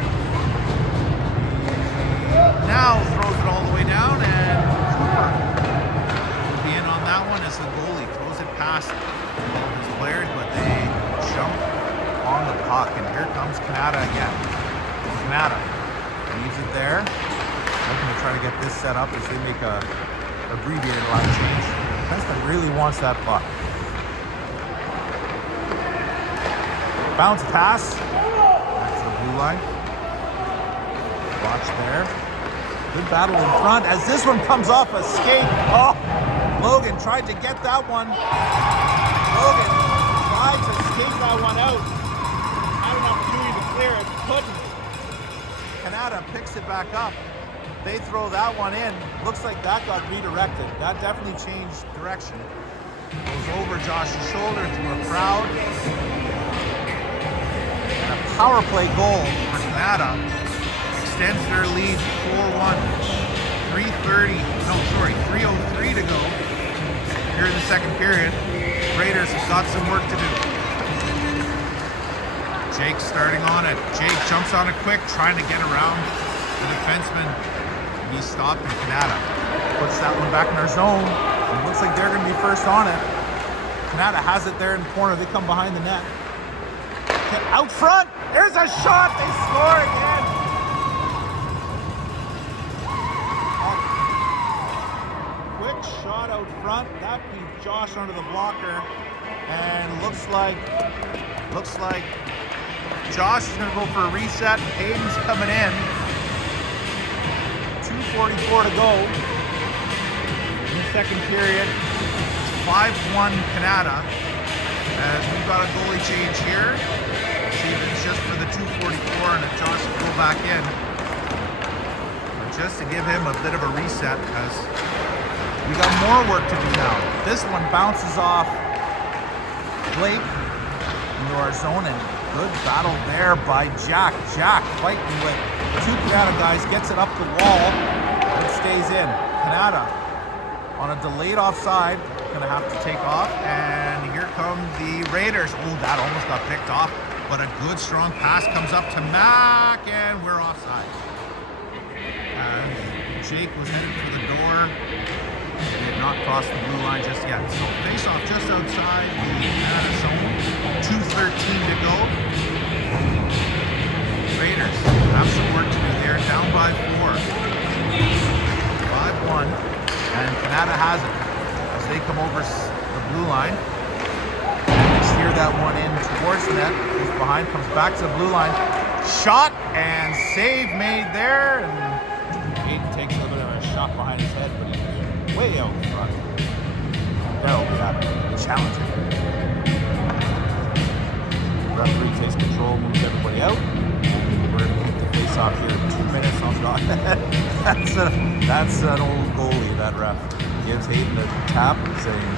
Now throws it all the way down, and Cooper will be in on that one as the goalie throws it past all of his players, but they jump on the puck, and here comes Kanata again. Kanata leaves it there, looking to try to get this set up as they make a abbreviated line change. Defenseman really wants that puck. Bounce pass back to the blue line. Watch there. Good battle in front as this one comes off a skate. Oh, Logan tried to get that one. Logan tried to skate that one out. Had an opportunity to clear it, couldn't. Kanata picks it back up. They throw that one in. Looks like that got redirected. That definitely changed direction. Goes over Josh's shoulder through a crowd. And a power play goal for Kanata extends their lead 4-1. 3:03 to go here in the second period. Raiders have got some work to do. Jake starting on it. Jake jumps on it quick, trying to get around the defenseman. He's stopped, and Kanata puts that one back in our zone. It looks like they're going to be first on it. Kanata has it there in the corner. They come behind the net. Out front. There's a shot. They score again. Quick shot out front. That beat Josh under the blocker. And looks like Josh is going to go for a reset. Hayden's coming in. 2:44 to go in the second period. 5-1 Kanata. As we've got a goalie change here. See if it's just for the 2:44 and if Josh will go back in. But just to give him a bit of a reset because we got more work to do now. This one bounces off Blake into our zone, and good battle there by Jack. Jack fighting with two Kanata guys, gets it up the wall, and it stays in. Kanata on a delayed offside, gonna have to take off, and here come the Raiders. Oh, that almost got picked off, but a good strong pass comes up to Mac, and we're offside. Jake was headed for the door. He did not cross the blue line just yet. So face off just outside the Kanata zone. 2:13 to go. Raiders have some work to do there. Down by 4. 5-1. And Kanata has it as they come over the blue line. And they steer that one in towards the net. Who's behind, comes back to the blue line. Shot and save made there. And Hayden takes a little bit of a shot behind his head, but he's way out in front. That'll be challenging. Referee takes control, moves everybody out. We're going to keep the face off here 2 minutes on the dot. That's an old goalie, that ref. Gives Hayden a tap saying,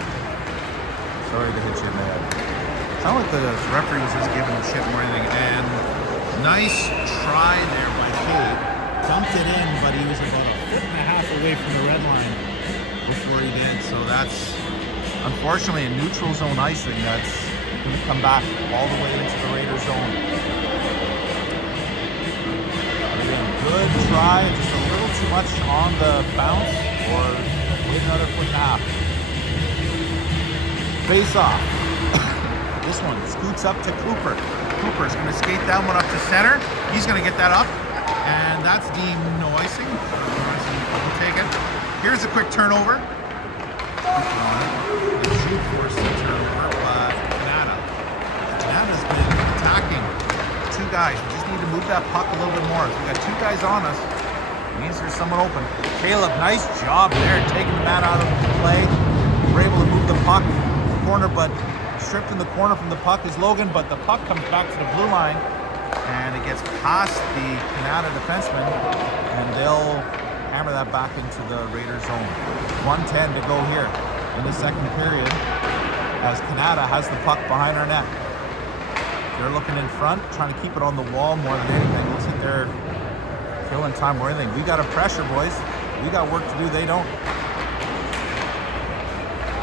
sorry to hit you in the head. Sound like the referee was just giving him shit more than anything. And nice try there by Kate. Dumped it in, but he was about 1.5 feet away from the red line before he did. So that's unfortunately a neutral zone icing that's going to come back all the way into the Raiders zone. Again, good try, just a little too much on the bounce, or wait another 1.5 feet. Face off. This one scoots up to Cooper. Cooper's going to skate that one up to center. He's going to get that up, and that's deemed no icing. We'll take it. Here's a quick turnover. The shoot force the turnover by Kanata. Kanata's been attacking two guys. We just need to move that puck a little bit more. If we got two guys on us, it means there's someone open. Caleb, nice job there, taking the man out of the play. We're able to move the puck in the corner, but stripped in the corner from the puck is Logan, but the puck comes back to the blue line, and it gets past the Kanata defenseman, and they'll hammer that back into the Raiders zone. 1:10 to go here in the second period as Kanata has the puck behind our net. They're looking in front, trying to keep it on the wall more than anything. Looks like they're killing time more than anything. We got to pressure, boys. We got work to do. They don't.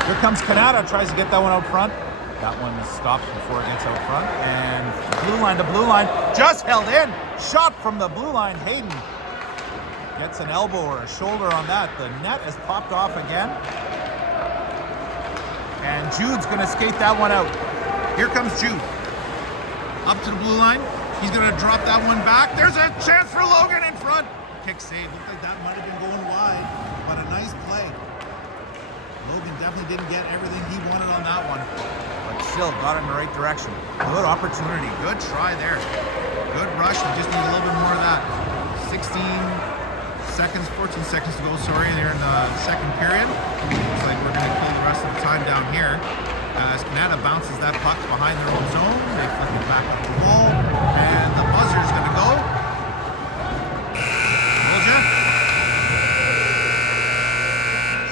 Here comes Kanata, tries to get that one out front. That one stops before it gets out front. And blue line to blue line, just held in. Shot from the blue line, Hayden. Gets an elbow or a shoulder on that. The net has popped off again. And Jude's going to skate that one out. Here comes Jude. Up to the blue line. He's going to drop that one back. There's a chance for Logan in front. Kick save. Looked like that might have been going wide, but a nice play. Logan definitely didn't get everything he wanted on that one, but still got it in the right direction. Good opportunity. Good try there. Good rush. We just need a little bit more of that. 14 seconds to go, sorry, there in the second period. Looks like we're going to kill the rest of the time down here. As Kanata bounces that puck behind their own zone, they flip it back up the wall, and the buzzer's going to go. Told ya.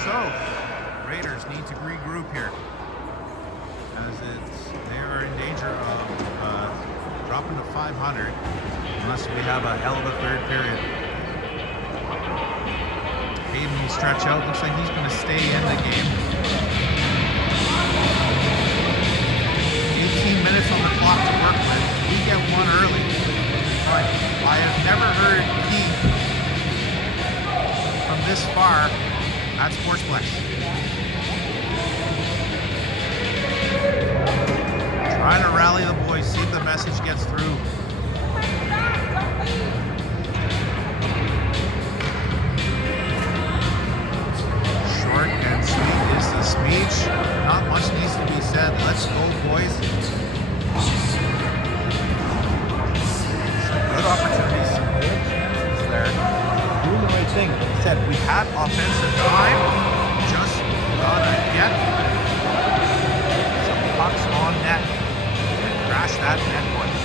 So, Raiders need to regroup here, as they are in danger of dropping to 500 unless we have a hell of a third period. Hayden will stretch out. Looks like he's going to stay in the game. 18 minutes on the clock to work with. We get one early. But I have never heard Keith from this far at Sportsplex. Trying to rally the boys, see if the message gets through. Short and sweet is the speech. Not much needs to be said. Let's go, boys. Some good opportunities, some good chances there. Doing the right thing. Like I said, we had offensive time. Just gotta get some pucks on net and crash that net, boys.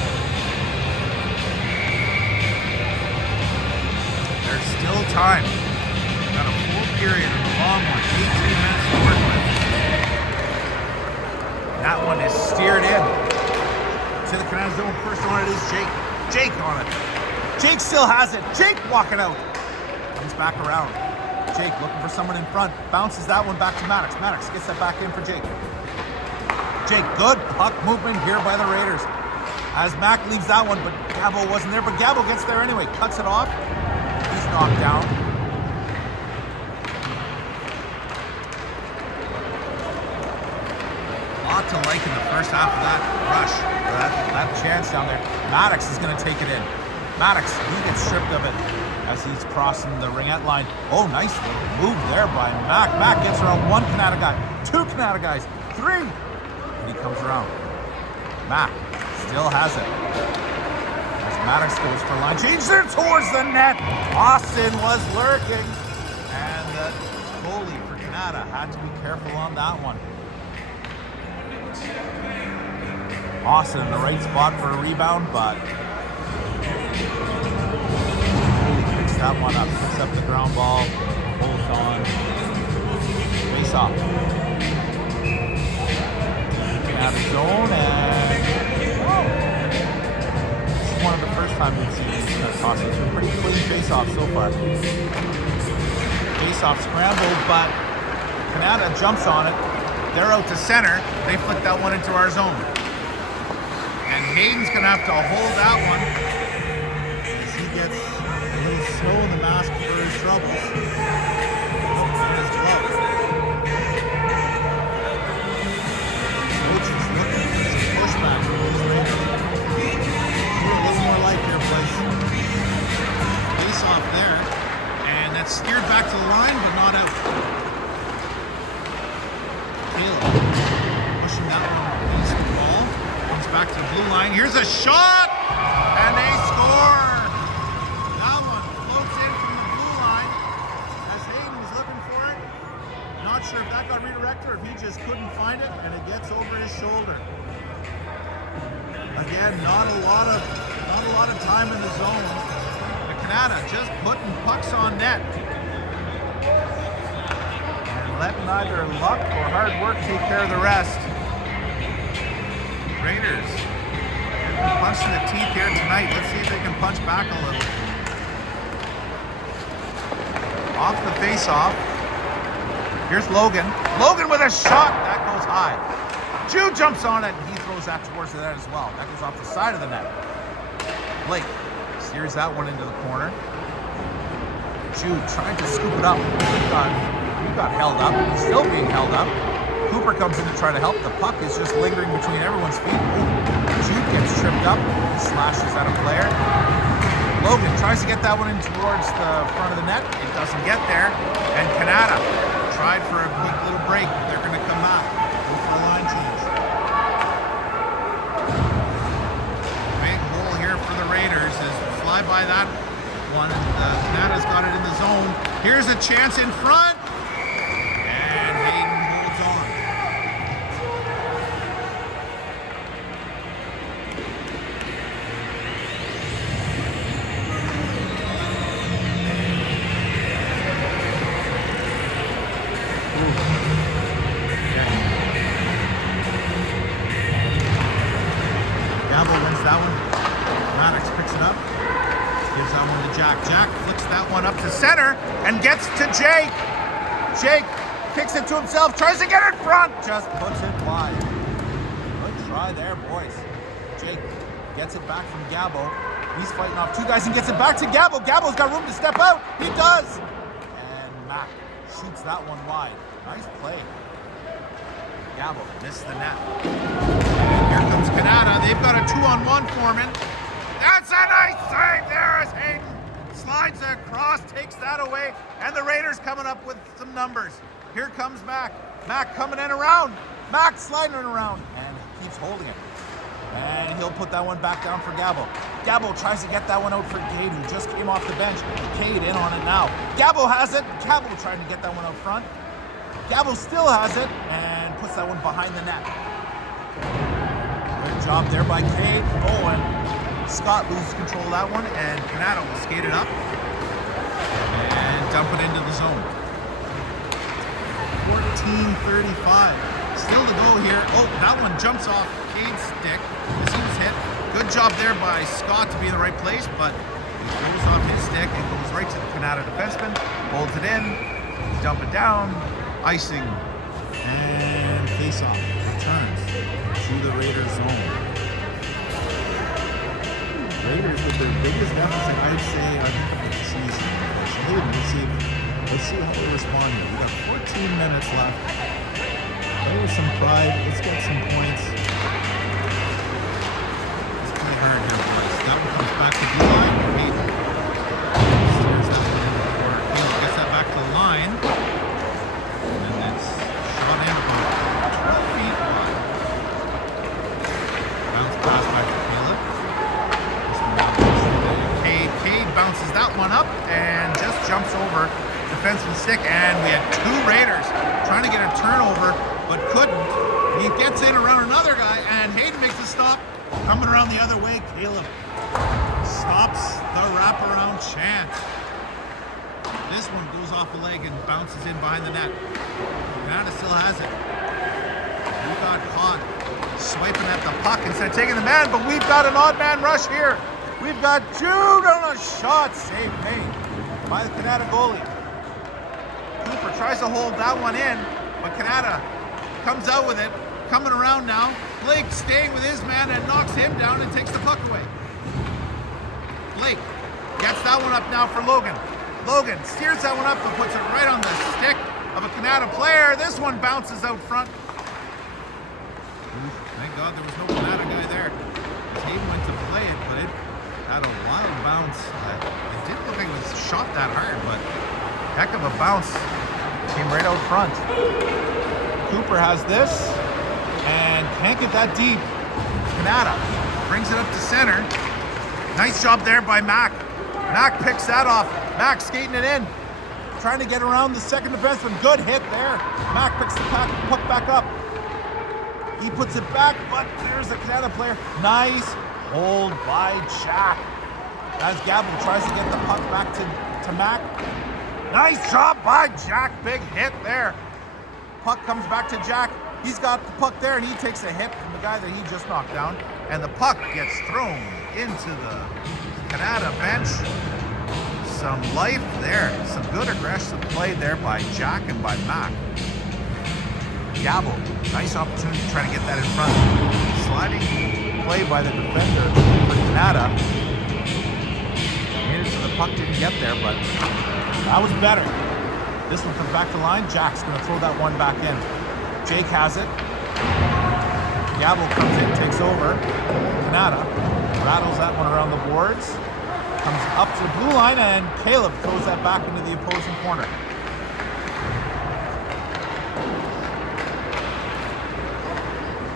There's still time. Got a full period of a long one, 18 minutes to work with. That one is steered in to the Kanata zone. First on it is Jake. Jake on it. Jake still has it. Jake walking out. Comes back around. Jake looking for someone in front. Bounces that one back to Maddox. Maddox gets that back in for Jake. Jake, good puck movement here by the Raiders. As Mac leaves that one, but Gabo wasn't there. But Gabo gets there anyway. Cuts it off. He's knocked down. To like in the first half of that rush, or that chance down there. Maddox is going to take it in. Maddox, he gets stripped of it as he's crossing the ringette line. Oh, nice little move there by Mac. Mac gets around one Kanata guy, two Kanata guys, three, and he comes around. Mac still has it. As Maddox goes for line change there towards the net. Austin was lurking, and the goalie for Kanata had to be careful on that one. Austin in the right spot for a rebound, but picks that one up, picks up the ground ball, holds on, face off. Out of zone, and this is one of the first times we've seen these tosses. It's been pretty clean face off so far. Face off scrambled, but Kanata jumps on it. They're out to center. They flick that one into our zone. And Hayden's going to have to hold that one as he gets a little snow in the mask for his troubles. On his glove. Coach is looking for some pushback from these Raiders. Ooh, a little more life here, boys. Face off there. And that's steered back to the line, but not out. Pushing that one against the ball. Comes back to the blue line. Here's a shot! And they score! That one floats in from the blue line as Hayden was looking for it. Not sure if that got redirected or if he just couldn't find it, and it gets over his shoulder. Again, not a lot of time in the zone. The Kanata just putting pucks on net. Letting either luck or hard work take care of the rest. Raiders punching the teeth here tonight. Let's see if they can punch back a little. Off the face-off. Here's Logan. Logan with a shot. That goes high. Jude jumps on it. He throws that towards the net as well. That goes off the side of the net. Blake steers that one into the corner. Jude trying to scoop it up. He got held up. He's still being held up. Cooper comes in to try to help. The puck is just lingering between everyone's feet. Oh, Jude gets tripped up. He slashes at a player. Logan tries to get that one in towards the front of the net. It doesn't get there. And Kanata tried for a quick little break. They're going to come out. Go for a line change. Big hole here for the Raiders as we fly by that one. Kanata's got it in the zone. Here's a chance in front. And Hayden holds on. Gabo wins that one. Maddox picks it up. Gives that one to Jack. Jack flicks that one up to center and gets to Jake. Jake kicks it to himself, tries to get in front, just puts it wide. Good try there, boys. Jake gets it back from Gabo. He's fighting off two guys and gets it back to Gabo. Gabo's got room to step out. He does. And Mac shoots that one wide. Nice play. Gabo missed the net. Here comes Kanata. They've got a 2-on-1 forming. That's a nice save there as Hayden slides across, takes that away, and the Raiders coming up with some numbers. Here comes Mac. Mac coming in around. Mac sliding it around and keeps holding it. And he'll put that one back down for Gabo. Gabo tries to get that one out for Cade, who just came off the bench. Cade in on it now. Gabo has it. Gabo trying to get that one out front. Gabo still has it and puts that one behind the net. Good job there by Cade. Oh, and Scott loses control of that one, and Kanata will skate it up and dump it into the zone. 14:35. Still to go here. Oh, that one jumps off Cade's stick as he was hit. Good job there by Scott to be in the right place, but he goes off his stick and goes right to the Kanata defenseman, holds it in, dump it down, icing, and face-off returns to the Raiders zone. Raiders with their biggest deficit, I'd say, of the season. So let's see how they respond here. We got 14 minutes left. Play with some pride. Let's get some points. Let's play hard here, boys. That one comes back to D-line. Hayden steers that one into the corner. Hayden gets that back to the line. And that's shot in about 12 feet wide. Bounce pass back to Caleb. Cade bounces that one up and just jumps over defenseman's stick, and we had two Raiders trying to get a turnover but couldn't. He gets in around another guy, and Hayden makes a stop. Coming around the other way, Caleb stops the wraparound chant. This one goes off the leg and bounces in behind the net. Kanata still has it. We got caught swiping at the puck instead of taking the man, but we've got an odd man rush here. We've got Jude on a shot, save made by the Kanata goalie. Cooper tries to hold that one in, but Kanata comes out with it, coming around now. Blake staying with his man and knocks him down and takes the puck away. Blake gets that one up now for Logan. Logan steers that one up and puts it right on the stick of a Kanata player. This one bounces out front. Thank God there was no Kanata guy there. Hayden went to play it, but it had a wild bounce. It didn't look like it was shot that hard, but heck of a bounce. Came right out front. Cooper has this and can't get that deep. Kanata brings it up to center. Nice job there by Mac. Mac picks that off. Mac skating it in. Trying to get around the second defenseman. Good hit there. Mac picks the puck back up. He puts it back, but there's a Kanata player. Nice hold by Jack. As Gabo tries to get the puck back to Mac. Nice job by Jack. Big hit there. Puck comes back to Jack. He's got the puck there, and he takes a hit from the guy that he just knocked down. And the puck gets thrown into the Kanata bench. Some life there. Some good aggressive play there by Jack and by Mac. Gabo, nice opportunity trying to get that in front. Sliding play by the defender for Kanata. So the puck didn't get there, but That was better. This one comes back to line. Jack's going to throw that one back in. Jake has it. Gabo comes in, takes over. Kanata rattles that one around the boards. Comes up to the blue line, and Caleb throws that back into the opposing corner.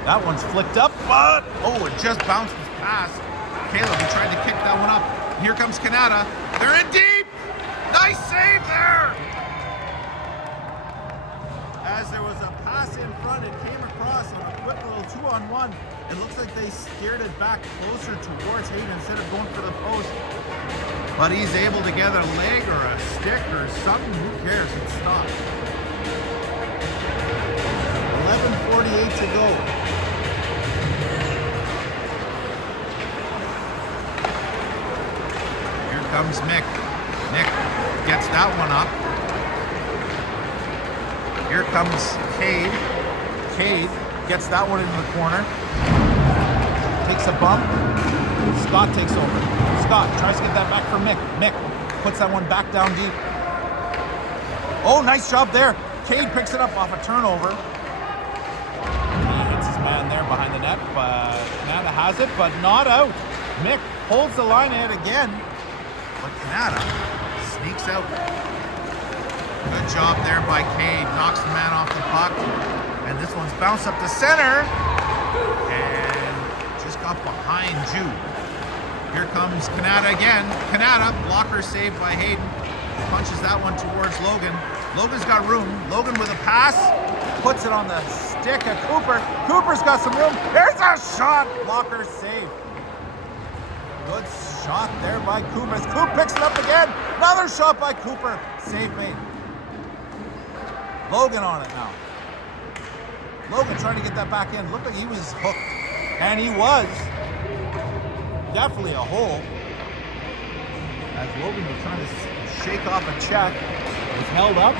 That one's flicked up, but it just bounced past Caleb. He tried to kick that one up. Here comes Kanata. They're in deep. Nice save there. As there was a pass in front, it came across on a quick little 2-on-1. It looks like they steered it back closer towards Hayden instead of going for the post. But he's able to get a leg or a stick or something. Who cares? It stopped. 11:48 to go. Here comes Mick. Nick gets that one up. Here comes Cade. Cade gets that one into the corner. Takes a bump. Scott takes over. Scott tries to get that back for Mick. Mick puts that one back down deep. Oh, nice job there. Cade picks it up off a turnover. He hits his man there behind the net, but Kanata has it, but not out. Mick holds the line out again, but Kanata sneaks out. Good job there by Cade. Knocks the man off the puck. And this one's bounced up the center. And just got behind Jude. Here comes Kanata again. Kanata, blocker saved by Hayden. Punches that one towards Logan. Logan's got room. Logan with a pass. Puts it on the stick of Cooper. Cooper's got some room. There's a shot. Blocker saved. Good shot there by Cooper. Coop picks it up again. Another shot by Cooper. Save made. Logan on it now. Logan trying to get that back in. Looked like he was hooked. And he was. Definitely a hole. As Logan was trying to shake off a check. It was held up.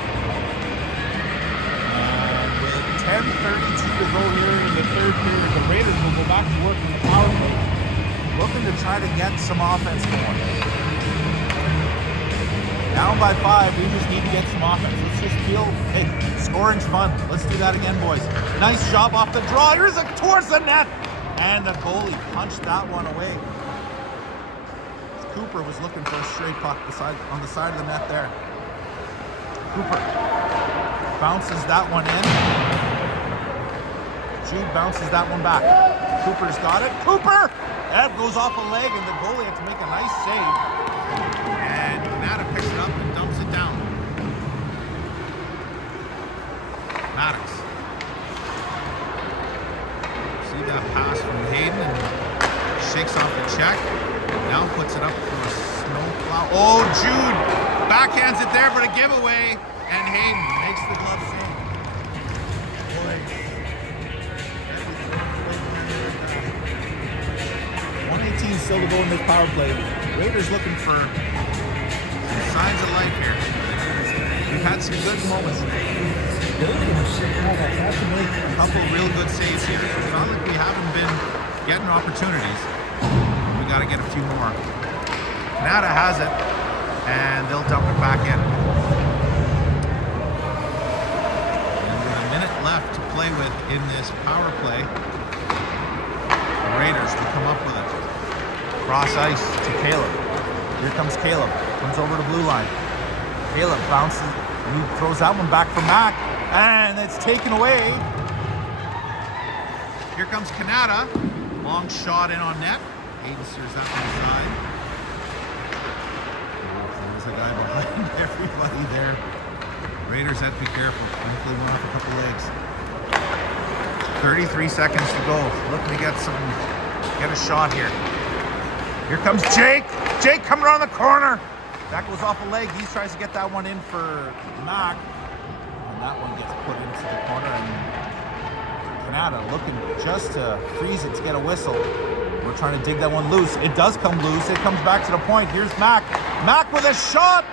With 10:32 to go here in the third period, the Raiders will go back to work in the power play. Looking to try to get some offense going. Down by 5, we just need to get some offense. Let's just feel, hey, scoring's fun. Let's do that again, boys. Nice job off the draw. Here's it towards the net. And the goalie punched that one away. Cooper was looking for a straight puck on the side of the net there. Cooper bounces that one in. Jude bounces that one back. Cooper's got it. Cooper! That goes off a leg, and the goalie had to make a nice save. And Kanata picks it up and dumps it down. Maddox. See that pass from Hayden and shakes off the check. Now puts it up for a snowplow. Oh, Jude backhands it there, but a giveaway. And Hayden makes the glove save. Boy. 118 still to go in this power play. Raiders looking for some signs of life here. We've had some good moments. Had to make a couple of real good saves here. It's not like we haven't been getting opportunities. We got to get a few more. Kanata has it, and they'll dump it back in. And with a minute left to play with in this power play, the Raiders will come up with it. Cross ice to Caleb. Here comes Caleb. Comes over to blue line. Caleb bounces, and he throws that one back for Mac, and it's taken away. Here comes Kanata. Long shot in on net. Hayden steers that one aside. There's a guy behind everybody there. Raiders have to be careful. Hopefully went off a couple legs. 33 seconds to go. Looking to get a shot here. Here comes Jake. Jake coming around the corner. That goes off a leg. He tries to get that one in for Mac. And that one gets put into the corner. And Kanata looking just to freeze it to get a whistle. We're trying to dig that one loose. It does come loose. It comes back to the point. Here's Mac. Mac with a shot.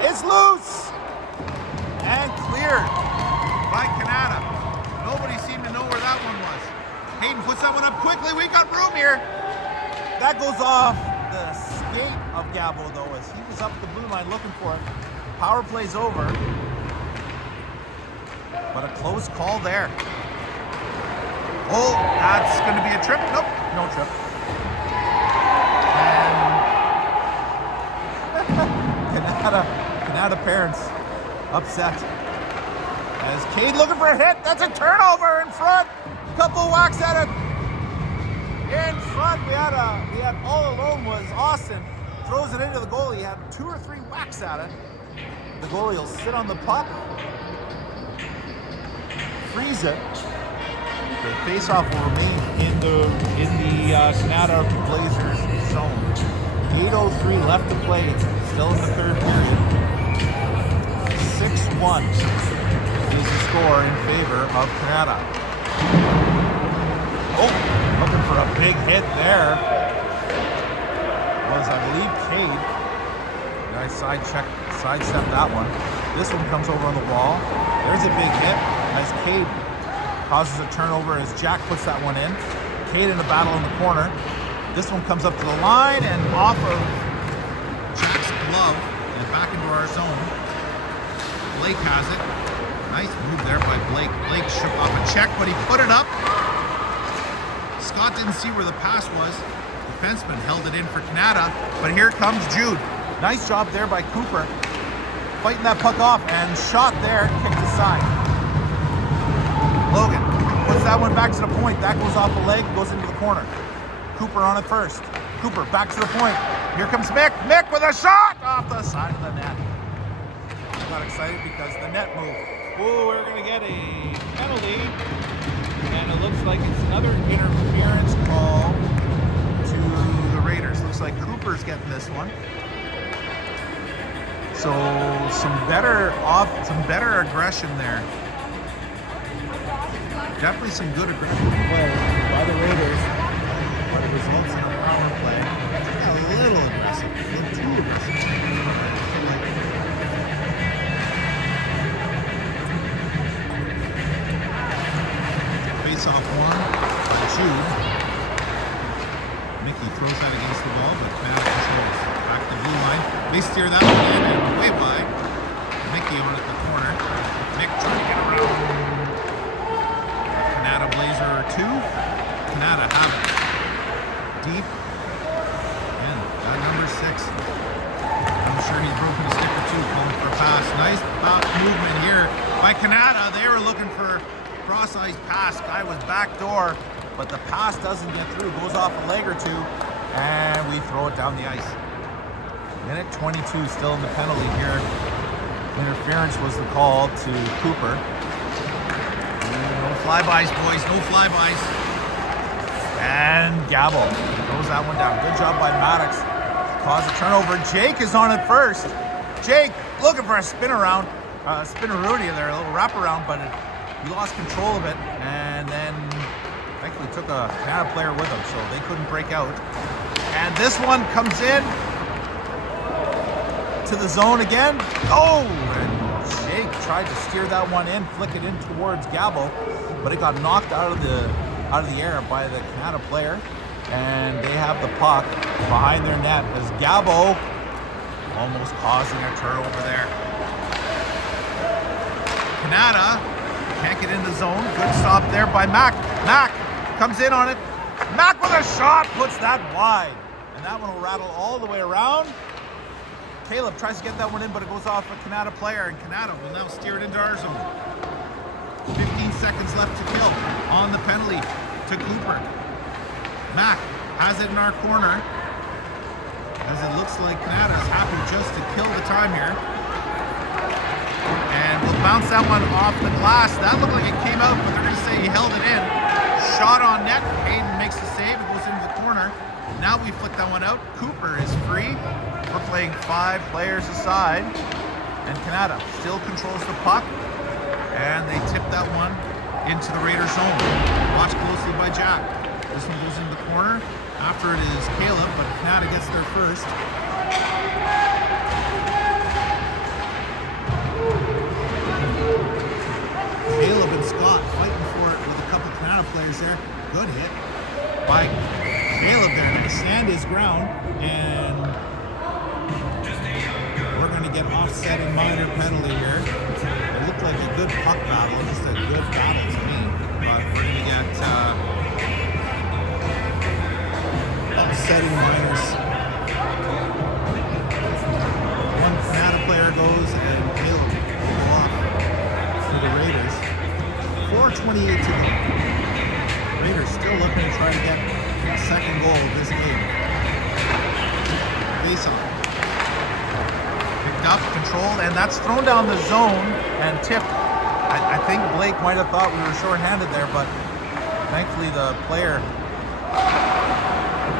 It's loose. And cleared by Kanata. Nobody seemed to know where that one was. Hayden puts that one up quickly. We got room here. That goes off the skate of Gabo, though, as he was up the blue line looking for it. power play's over. But a close call there. Oh, that's going to be a trip. Nope, no trip. And Kanata parents upset. As Cade looking for a hit. That's a turnover in front. Couple whacks at it. In front, we had all alone was Austin. Throws it into the goalie. He had 2 or 3 whacks at it. The goalie will sit on the puck. Freeze it. The faceoff will remain in the Kanata Blazers zone. 8:03 left to play. Still in the third period. 6-1 is the score in favor of Kanata. Oh, looking for a big hit there. Was, I believe, Cade. Nice sidestep that one. This one comes over on the wall. There's a big hit as Cade causes a turnover as Jack puts that one in. Cade in a battle in the corner. This one comes up to the line and off of Jack's glove and back into our zone. Blake has it. Nice move there by Blake. Blake shook off a check, but he put it up. Scott didn't see where the pass was. Defenseman held it in for Kanata, but here comes Jude. Nice job there by Cooper. Fighting that puck off and shot there, kicked aside. Logan puts that one back to the point. That goes off the leg, goes into the corner. Cooper on it first. Cooper back to the point. Here comes Mick. Mick with a shot off the side of the net. I got excited because the net moved. Oh, we're going to get a penalty. And it looks like it's another interference call to the Raiders. Looks like Cooper's getting this one. So some better aggression there. Definitely some good aggression play by the Raiders. But it results in a power play. A little aggressive, a little too aggressive. Face off one by Jude. Mickey throws that against the wall, but Kanata controls. Back to blue line. They steer that one in and way wide. Mickey on at the corner. Mick trying to get around. Kanata Blazer or 2. Kanata have it. Deep. And that number 6. I'm sure he's broken a stick or 2 calling for a pass. Nice movement here by Kanata. They were looking for cross-ice pass. Guy was backdoor, but the pass doesn't get through. Goes off a leg or 2, and we throw it down the ice. Minute 22 still in the penalty here. Interference was the call to Cooper. No flybys, boys. No flybys. And Gabble throws that one down. Good job by Maddox. Cause a turnover. Jake is on it first. Jake looking for a spin-around. Spin-a-rooney there, a little wraparound, but he lost control of it, and then thankfully took a Kanata player with him, so they couldn't break out. And this one comes in to the zone again. Oh, and Jake tried to steer that one in, flick it in towards Gabble, but it got knocked out of the air by the Kanata player, and they have the puck behind their net as Gabble almost causing a turnover there. Kanata can't get in the zone. Good stop there by Mac. Mac comes in on it. Mac with a shot, puts that wide. And that one will rattle all the way around. Caleb tries to get that one in, but it goes off a Kanata player, and Kanata will now steer it into our zone. 15 seconds left to kill on the penalty to Cooper. Mac has it in our corner, as it looks like Kanata is happy just to kill the time here. And we'll bounce that one off the glass. That looked like it came out, but they're going to say he held it in. Shot on net. Hayden makes the save. It goes into the corner. Now we flick that one out. Cooper is free. We're playing 5 players aside. And Kanata still controls the puck. And they tip that one into the Raiders' zone. Watched closely by Jack. This one goes into the corner. After it is Caleb, but Kanata gets there first. Caleb and Scott fighting for it with a couple of Kanata players there. Good hit by Caleb there to stand his ground, and we're going to get offsetting minor penalty here. It looked like a good puck battle, just a good battle to me. But we're going to get offsetting minors. One Kanata player goes and he'll go off for the Raiders. 4:28 to go. Raiders still looking to try to get a second goal of this game. Face off. Picked up, controlled, and that's thrown down the zone and tipped. I think Blake might have thought we were shorthanded there, but thankfully the player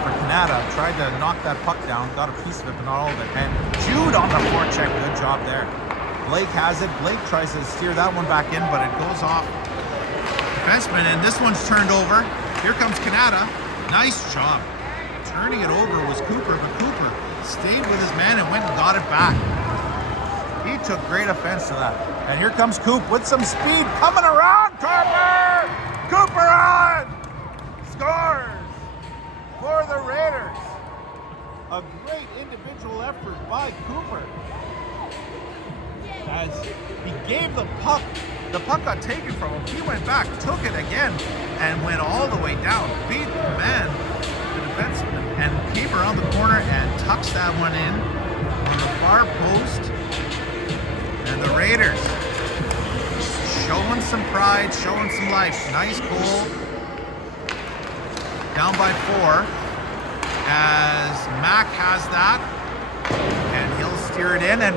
for Kanata tried to knock that puck down, got a piece of it, but not all of it. And Jude on the forecheck, good job there. Blake has it. Blake tries to steer that one back in, but it goes off defenseman, and this one's turned over. Here comes Kanata. Nice job. Turning it over was Cooper, but Cooper stayed with his man and went and got it back. He took great offense to that. And here comes Coop with some speed coming around. Cooper! Cooper on! Scores for the Raiders. A great individual effort by Cooper. As he gave the puck got taken from him. He went back, took it again, and went all the way down. Beat the man, the defenseman, and came around the corner and tucks that one in on the far post. And the Raiders showing some pride, showing some life. Nice goal. Down by 4 as Mac has that, and he'll steer it in. And